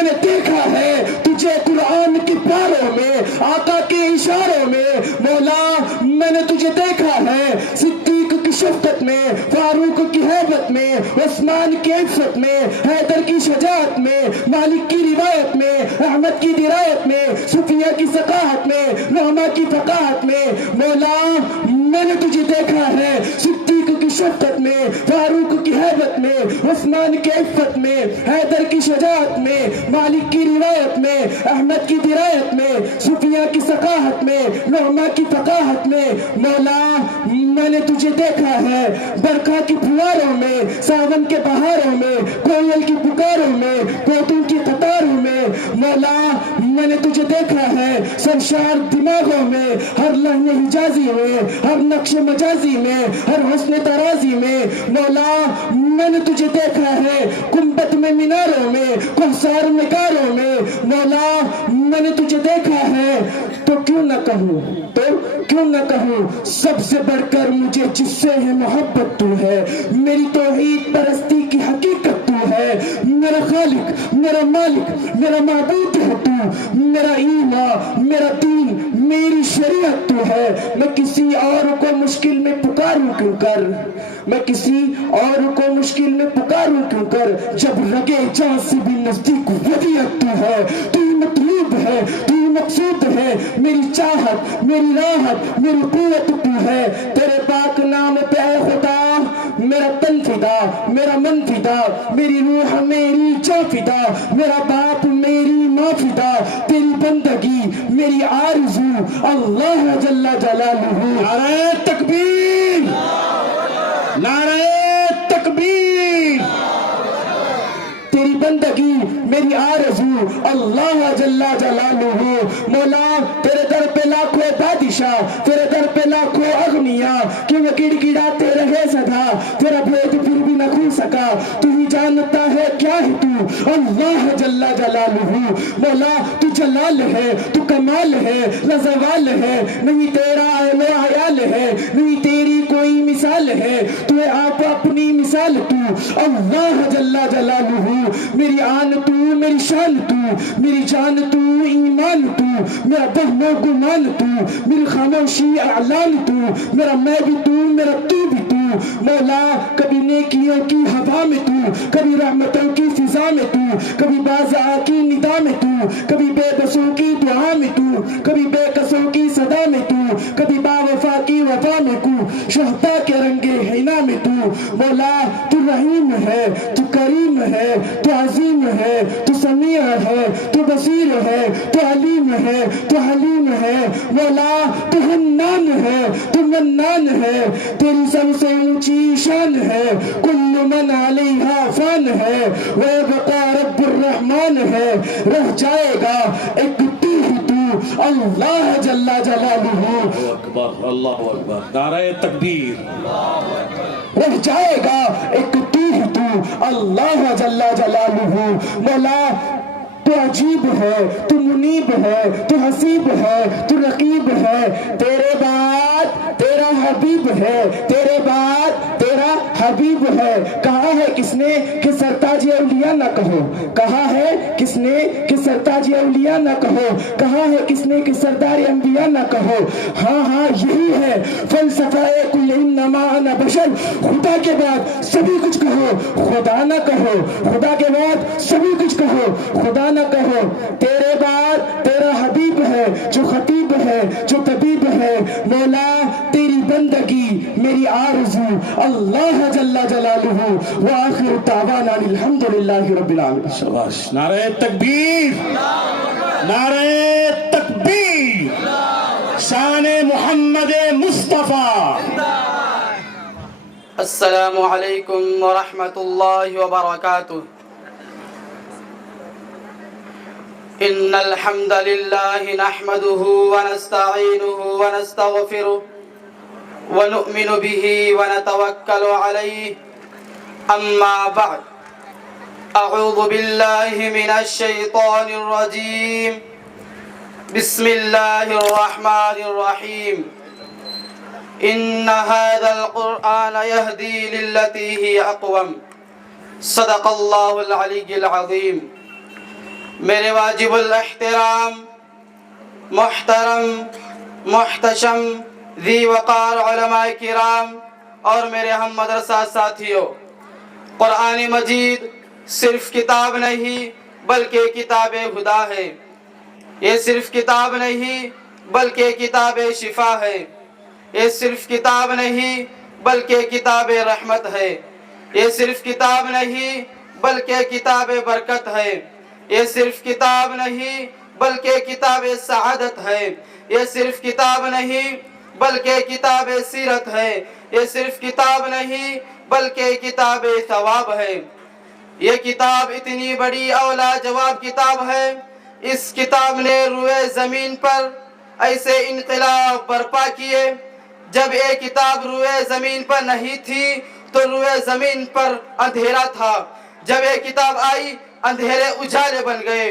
میں نے دیکھا ہے تجھے قرآن کی پاروں میں، آقا کے اشاروں میں، مولا میں نے تجھے دیکھا ہے صدیق کی شفقت میں، فاروق کی ہیبت میں، عثمان کی عفت میں، حیدر کی شجاعت میں، مالک کی روایت میں، احمد کی درایت میں، صفیہ کی ثقافت میں، نعمہ کی فقاہت میں، مولا میں نے تجھے دیکھا ہے صدیق کی شفقت میں، فاروق کی ہیبت میں، عثمان کی عفت میں، حیدر کی شجاعت میں، مالک کی روایت میں، احمد کی درایت میں، صفیہ کی ثقافت میں، نعمہ کی فقاہت میں، مولا میں نے تجھے دیکھا ہے برکھا کی پھواروں میں، ساون کے بہاروں میں، کوئل کی پکاروں میں، کوتوں کی قطاروں میں، مولا میں نے تجھے دیکھا ہے سرشار دماغوں میں، ہر لحن حجازی میں، ہر نقش مجازی میں، ہر حسن ترازی میں، مولا میں نے تجھے دیکھا ہے گنبد میں، میناروں میں، کوثر نگاروں میں، مولا میں نے تجھے دیکھا ہے تو کیوں نہ کہوں، تو کیوں نہ کہوں سب سے بڑھ کر مجھے جس سے ہے محبت تو ہے، میری توحید پرستی کی حقیقت تو ہے، میرا خالق، میرا مالک، میرا معبود ہے تو، میرا ایمان، میرا دین، میری شریعت تو ہے، میں کسی اور کو مشکل میں پکاروں کیوں کر، میں کسی اور کو مشکل میں پکاروں کیوں کر، جب لگے جان سے بھی نزدیک ودیعت تو ہے، تو ہی مطلوب ہے، تو ہی مقصود ہے، میری چاہت، میری راحت، میری قوت تو ہے، تیرے پاک نام پہ اے خدا میرا تن فدا، میرا من فدا، میری روح میری جان فدا، میرا باپ میری ماں فدا، تیری بندگی میری آرزو اللہ جل جلالہ۔ نعرہ تکبیر، نعرہ تکبیر، تیری بندگی میری آرزو اللہ جل جلالہ۔ مولا تیرے در پہ لاکھوں بادشاہ، تیرے در پہ لاکھوں اغنیاء، کیوں گڑ گڑاتے رہے سدا، تیرا بھید پھر بھی نہ کھل سکا، تو ہی جانتا ہے کیا ہے تو اللہ جل جلالہ۔ مولا تو جلال ہے، تو کمال ہے، لازوال ہے، نہیں تیرا عین و عیال ہے، نہیں تیری کوئی مثال ہے، تو ہے آپ اپنی مثال تو اللہ جل جلالہ۔ میری آن تو، میری شان تو، میری جان تو، ایمان تو، میرا وہم و گمان تو، میری خاموشی اعلان تو، میرا میں بھی تو، میرا تو بھی تو، مولا کبھی نیکیوں کی ہوا میں تو، کبھی رحمتوں کی فضا میں تو، کبھی بازآ کی ندا میں تو، کبھی بے بسوں کی دعا میں تو، کبھی بے کسوں کی صدا میں تو، کبھی با وفا کی وفا میں تو، شہدا کے رنگے حنا میں تو، مولا تو رحیم ہے، تو کریم ہے، تو عظیم ہے، تو سمیع ہے، تو بصیر ہے، تو علیم ہے، تو حلیم ہے، مولا تو حنان ہے، تو منان ہے، تیری سب سے اونچی شان ہے، کل من علیہا فان ہے، وَيَبْقَى رب الرحمن ہے، رہ جائے گا ایک تو ہی تو اللہ جل جلالہ۔ اللہ اکبر، اللہ اکبر، نعرہ تکبیر، رہ جائے گا ایک تو ہی تو اللہ جل جلالہ۔ مولا تو عجیب ہے، تو منیب ہے، تو حسیب ہے، تو رقیب ہے، تیرے بعد تیرا حبیب ہے، تیرے بعد تیرا حبیب ہے۔ کہا ہے کس نے کہ سرتاج اولیاء نہ کہو، کہا ہے کس نے کہ سرتاج اولیاء نہ کہو، کہا ہے کس نے کہ سردار انبیاء نہ کہو۔ ہاں ہاں یہی ہے فلسفہ کل انما انا بشر، خدا کے بعد سبھی کچھ کہو، خدا نہ کہو، خدا کے بعد سبھی کچھ کہو، خدا نہ کہو۔ تیرے بعد تیرا حبیب ہے جو خطیب ہے، جو طبیب ہے، مولا تیری بندگی میری آرزو اللہ جل جلالہ۔ وآخر دعوانا الحمدللہ رب العالمین۔ شاباش، نعرہ تکبیر، نعرہ تکبیر، شان محمد مصطفیٰ۔ السلام علیکم ورحمۃ اللہ وبرکاتہ۔ ان الحمد للہ نحمده ونستعینه ونستغفره ونؤمن به ونتوکل علیہ، اما بعد، اعوذ باللہ من الشیطان الرجیم، بسم اللہ الرحمن الرحیم، ان هذا القرآن يهدي للتي هي اقوم، صدق اللہ العلی العظیم۔ میرے واجب الاحترام محترم محتشم ذی وقار علماء کرام اور میرے ہم مدرسہ ساتھیوں، قرآن مجید صرف کتاب نہیں بلکہ کتاب خدا ہے۔ یہ صرف کتاب نہیں بلکہ کتاب شفا ہے۔ یہ صرف کتاب نہیں بلکہ کتاب رحمت ہے۔ یہ صرف کتاب نہیں بلکہ کتاب برکت ہے۔ یہ صرف کتاب نہیں بلکہ کتاب سعادت ہے۔ یہ صرف کتاب نہیں بلکہ کتاب سیرت ہے۔ یہ صرف کتاب نہیں بلکہ کتاب ثواب ہے۔ یہ کتاب اتنی بڑی اور لاجواب کتاب ہے، اس کتاب نے روئے زمین پر ایسے انقلاب برپا کیے۔ جب یہ کتاب روئے زمین پر نہیں تھی تو روئے زمین پر اندھیرا تھا۔ جب یہ کتاب آئی اندھیرے اجالے بن گئے۔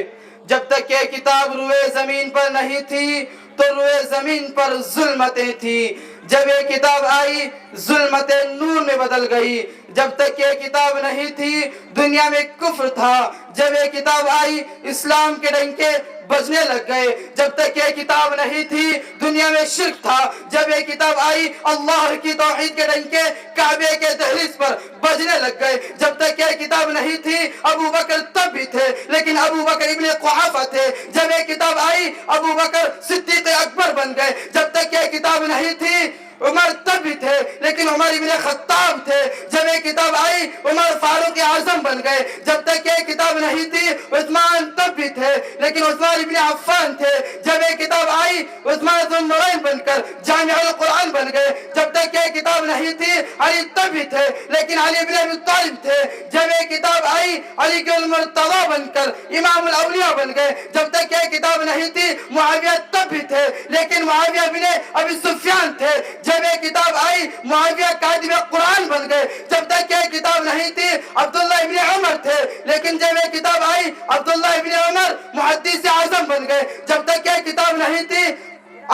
جب تک یہ کتاب روئے زمین پر نہیں تھی تو روئے زمین پر ظلمتیں تھیں۔ جب یہ کتاب آئی ظلمتیں نور میں بدل گئی۔ جب تک یہ کتاب نہیں تھی دنیا میں کفر تھا۔ جب یہ کتاب آئی اسلام کے ڈنکے بجنے لگ گئے۔ جب تک یہ کتاب نہیں تھی دنیا میں شرک تھا۔ جب یہ کتاب آئی اللہ کی توحید کے ڈنکے کعبے کے دہلیز پر بجنے لگ گئے۔ جب تک یہ کتاب نہیں تھی ابو بکر تب بھی تھے لیکن ابو بکر ابن قحافہ تھے۔ جب یہ کتاب آئی ابو بکر صدیق اکبر بن گئے۔ جب تک یہ کتاب نہیں تھی عمر تب بھی تھے لیکن عمر ابن خطاب تھے۔ جب یہ کتاب آئی عمر فاروق اعظم بن گئے۔ جب تک یہ کتاب نہیں تھی عثمان تب بھی تھے لیکن عثمان ابن عفان تھے۔ جب یہ کتاب آئی عثمان ذو النورین بن کر جامع القرآن بن گئے۔ جب تک یہ کتاب نہیں تھی علی تب بھی تھے لیکن علی ابن ابی طالب تھے۔ جب یہ کتاب آئی علی کے المرتضی بن کر امام الاولیاء بن گئے۔ جب تک یہ کتاب نہیں تھی معاویہ تب بھی تھے لیکن معاویہ بن ابی سفیان تھے۔ جب یہ کتاب آئی معاویہ کاتب قرآن بن گئے۔ جب تک یہ کتاب نہیں تھی عبداللہ ابن عمر تھے لیکن جب یہ کتاب آئی عبداللہ ابن عمر محدث اعظم بن گئے۔ جب تک یہ کتاب نہیں تھی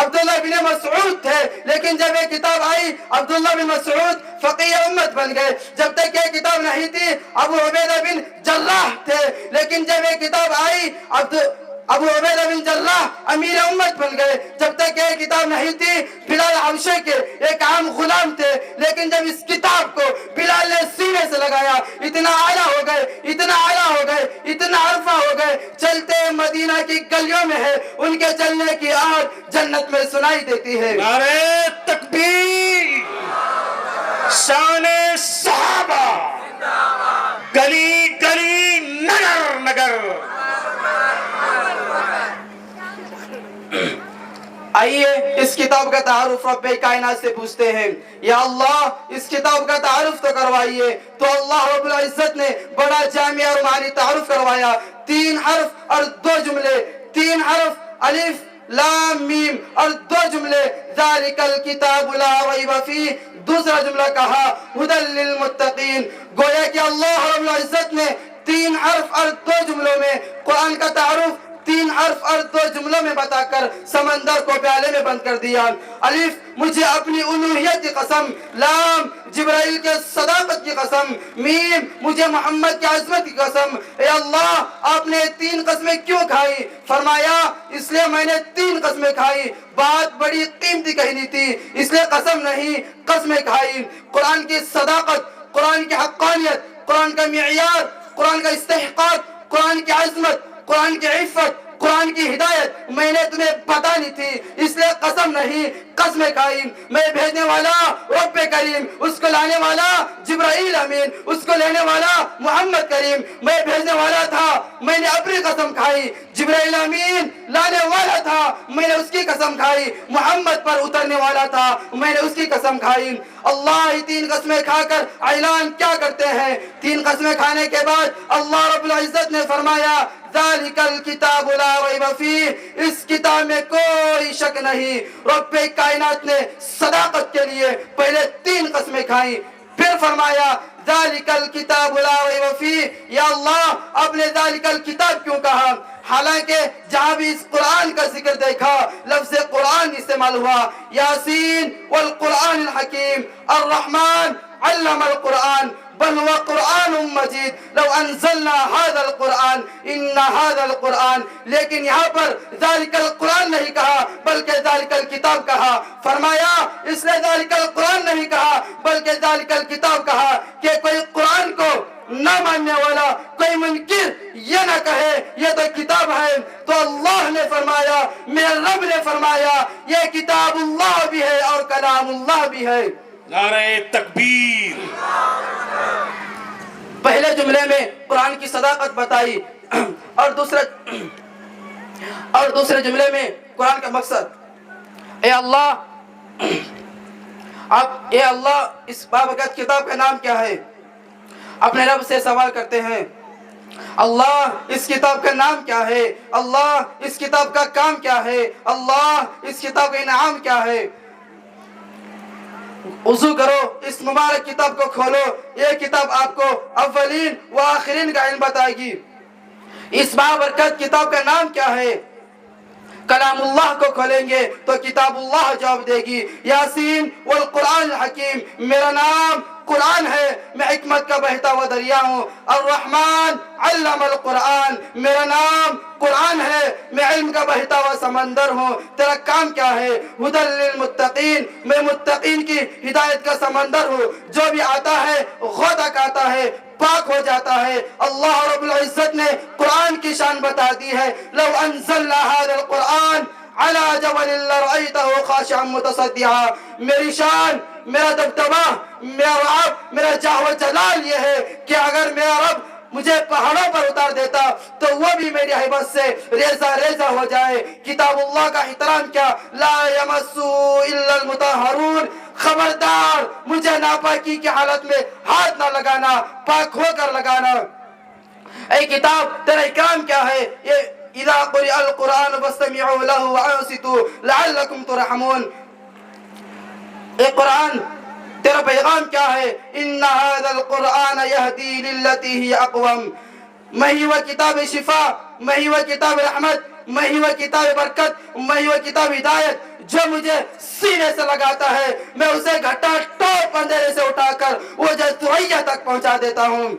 عبداللہ بن مسعود تھے لیکن جب یہ کتاب آئی عبداللہ بن مسعود فقیہ امت بن گئے۔ جب تک یہ کتاب نہیں تھی ابو عبیدہ بن جراح تھے لیکن جب یہ کتاب آئی ابو عبیدہ بن جراح امیر امت بن گئے۔ جب تک یہ کتاب نہیں تھی بلال حبشے کے ایک عام غلام تھے لیکن جب اس کتاب کو بلال نے سینے سے لگایا اتنا اعلیٰ ہو گئے، اتنا اعلیٰ ہو گئے، اتنا عرفہ ہو گئے، چلتے مدینہ کی گلیوں میں ہے ان کے چلنے کی آواز جنت میں سنائی دیتی ہے۔ نعرہ تکبیر، شان صحابہ، گلی گلی نگر نگر۔ آئیے اس کتاب کا تعارف رب کائنات سے پوچھتے ہیں۔ یا اللہ اس کتاب کا تعارف تو کروائیے۔ تو اللہ رب العزت نے بڑا جامع اور معنی تعارف کروایا۔ 3 حرف اور 2 جملے، 3 حرف الف لام میم اور 2 جملے ذالک الکتاب لا ریب فیہ۔ دوسرا جملہ کہا ھدی للمتقین۔ گویا کہ اللہ رب العزت نے 3 حرف اور 2 جملوں میں قرآن کا تعارف 3 حرف اور 2 جملوں میں بتا کر سمندر کو پیالے میں بند کر دیا۔ الف مجھے اپنی الوہیت کی قسم، لام جبرائیل کے صداقت کی قسم، میم مجھے محمد کی عظمت کی قسم۔ اے اللہ آپ نے 3 قسمیں کیوں کھائی؟ فرمایا اس لیے میں نے 3 قسمیں کھائی، بات بڑی قیمتی کہنی تھی اس لیے قسم نہیں قسمیں کھائی۔ قرآن کی صداقت، قرآن کی حقانیت، قرآن کا معیار، قرآن کا استحقاق، قرآن کی عظمت، قرآن کی عفت، قرآن کی ہدایت میں نے تمہیں بتانی تھی اس لیے قسم نہیں قسمیں کھائی۔ میں بھیجنے والا رب کریم، اس کو لانے والا جبرائیل امین، اس کو لینے والا محمد کریم، میں بھیجنے والا تھا میں نے اپنی قسم کھائی۔ جبرائیل امین لانے والا تھا میں نے اس کی قسم کھائی۔ محمد پر اترنے والا تھا میں نے اس کی قسم کھائی۔ اللہ 3 قسمیں کھا کر اعلان کیا کرتے ہیں؟ 3 قسمیں کھانے کے بعد اللہ رب العزت نے فرمایا ذالک الکتاب لا ریب فیہ، اس کتاب میں کوئی شک نہیں۔ رب کائنات نے صداقت کے لیے پہلے 3 قسمیں کھائیں، پھر فرمایا ذالک الکتاب لا ریب فیہ۔ یا اللہ آپ نے ذالک الکتاب کیوں کہا؟ حالانکہ جہاں بھی اس قرآن کا ذکر دیکھا لفظ قرآن استعمال ہوا۔ یاسین والقرآن الحکیم، الرحمن علم القرآن۔ بل هو قرآن مجید لو انزلنا هذا القرآن ان هذا القرآن، لیکن یہاں پر ذالک القرآن نہیں کہا بلکہ ذالک الکتاب کہا. فرمایا اس نے ذالک القرآن نہیں کہا بلکہ ذالک الکتاب کہا کہ کوئی قرآن کو نہ ماننے والا، کوئی منکر یہ نہ کہے یہ تو کتاب ہے. تو اللہ نے فرمایا، میرے رب نے فرمایا یہ کتاب اللہ بھی ہے اور کلام اللہ بھی ہے. نعرہ تکبیر. پہلے جملے میں قرآن کی صداقت بتائی اور دوسرے جملے میں قرآن کا مقصد. اے اللہ اس بابرکت کتاب کا نام کیا ہے؟ اپنے رب سے سوال کرتے ہیں اللہ اس کتاب کا نام کیا ہے؟ اللہ اس کتاب کا کام کیا ہے؟ اللہ اس کتاب کا انعام کیا ہے؟ وضو کرو، اس مبارک کتاب کو کھولو، یہ کتاب آپ کو اولین و آخرین کا علم بتائے گی. اس بابرکت کتاب کا نام کیا ہے؟ کلام اللہ کو کھولیں گے تو کتاب اللہ جواب دے گی. یاسین والقرآن الحکیم، میرا نام قرآن ہے، میں حکمت کا بہتا ہوا دریا ہوں. الرحمن علم القرآن، میرا نام قرآن ہے، میں علم کا بہتا ہوا سمندر ہوں. تیرا کام کیا ہے؟ ہدی للمتقین، میں متقین کی ہدایت کا سمندر ہوں. جو بھی آتا ہے غدق آتا ہے، پاک ہو جاتا ہے. اللہ رب العزت نے قرآن کی شان بتا دی ہے. لو انزلنا هذا القرآن على جبل لرأيته خاشعا متصدعا. میری شان، میرا دبدبہ، میرا رب، میرا جاہ و جلال یہ ہے کہ اگر میرا رب مجھے پہاڑوں پر اتار دیتا تو وہ بھی میری حیبت سے ریزہ ریزہ ہو جائے. کتاب اللہ کا احترام کیا؟ لا یمسو الا المطہرون، خبردار مجھے ناپاکی کی حالت میں ہاتھ نہ لگانا، پاک ہو کر لگانا. اے کتاب تیرا اکرام کیا ہے؟ یہ اذا قرئ القرآن فاستمعوا له وانصتوا لعلكم ترحمون. اے قرآن تیرا پیغام کیا ہے؟ ان هذا القرآن يهدي للتي هي اقوم. میں ہی وہ کتاب شفا، میں ہی وہ کتاب رحمت، میں ہی وہ کتاب برکت، میں ہی وہ کتاب ہدایت جو مجھے سینے سے لگاتا ہے میں اسے گھٹا ٹوپ اندھیرے سے اٹھا کر وہ جو ثریا تک پہنچا دیتا ہوں.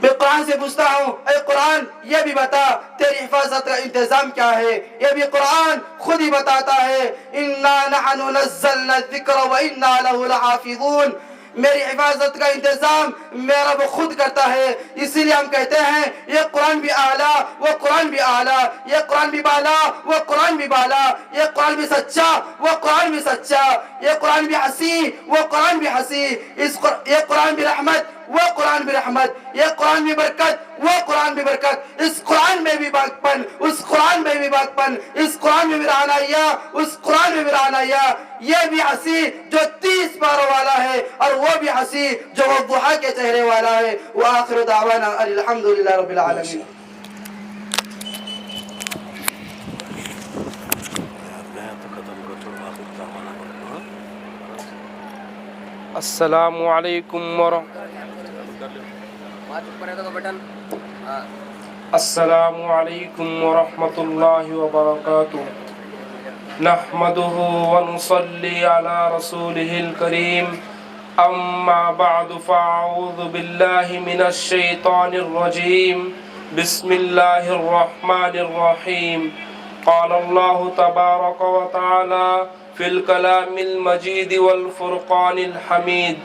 میں قرآن سے پوچھتا ہوں اے قرآن یہ بھی بتا تیری حفاظت کا انتظام کیا ہے؟ یہ بھی قرآن خود ہی بتاتا ہے انا نحن نزلنا الذکر وانا له لحافظون. میری حفاظت کا انتظام میرا رب خود کرتا ہے. اسی لیے ہم کہتے ہیں یہ قرآن بھی اعلیٰ وہ قرآن بھی اعلیٰ، یہ قرآن بھی بالا وہ قرآن بھی بالا، یہ قرآن بھی سچا وہ قرآن بھی سچا، یہ قرآن بھی حسین وہ قرآن بھی حسین، یہ قرآن بھی رحمت وہ قرآن بھی رحمت، یہ قرآن بھی برکت وہ قرآن بھی برکت. اس قرآن میں بھی باغپن، اس قرآن میں بھی باغپن، اس قرآن میں بھی رہنایا، اس قرآن میں بھی رہنایا. یہ بھی ہنسی جو 30 پاروں والا ہے اور وہ بھی ہنسی جو ضحا کے چہرے والا ہے. وآخر دعوانا الحمدللہ رب العالمین. السلام علیکم السلام علیکم ورحمۃ اللہ وبرکاتہ. نحمده ونصلي على رسوله الكريم. اما بعد فاعوذ بالله من الشيطان الرجيم. بسم الله الرحمن الرحيم. قال الله تبارك وتعالى في الكلام المجيد والفرقان الحميد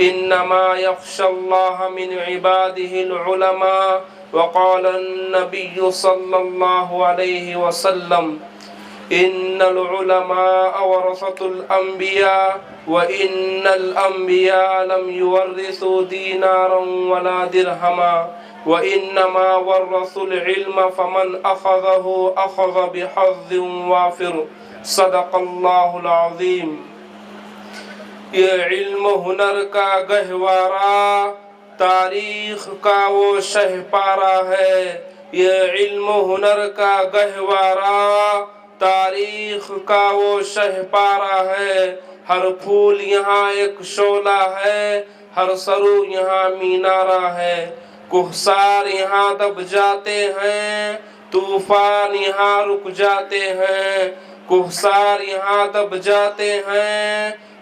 انما يخشى الله من عباده العلماء. وقال النبي صلى الله عليه وسلم ان العلماء ورثة الانبياء وان الانبياء لم يورثوا دينارا ولا درهما وانما ورثوا العلم فمن اخذه اخذ بحظ وافر. صدق اللہ العظیم. یہ علم ہنر کا گہوارہ تاریخ کا وہ شہ پارہ ہے. یہ علم ہنر کا گہوارہ تاریخ کا وہ شہ پارہ ہے. ہر پھول یہاں ایک شعلہ ہے، ہر سرو یہاں مینارہ ہے. کوہسار یہاں دب جاتے ہیں، طوفان یہاں رک جاتے ہیں. کوہسار یہاں دب جاتے ہیں،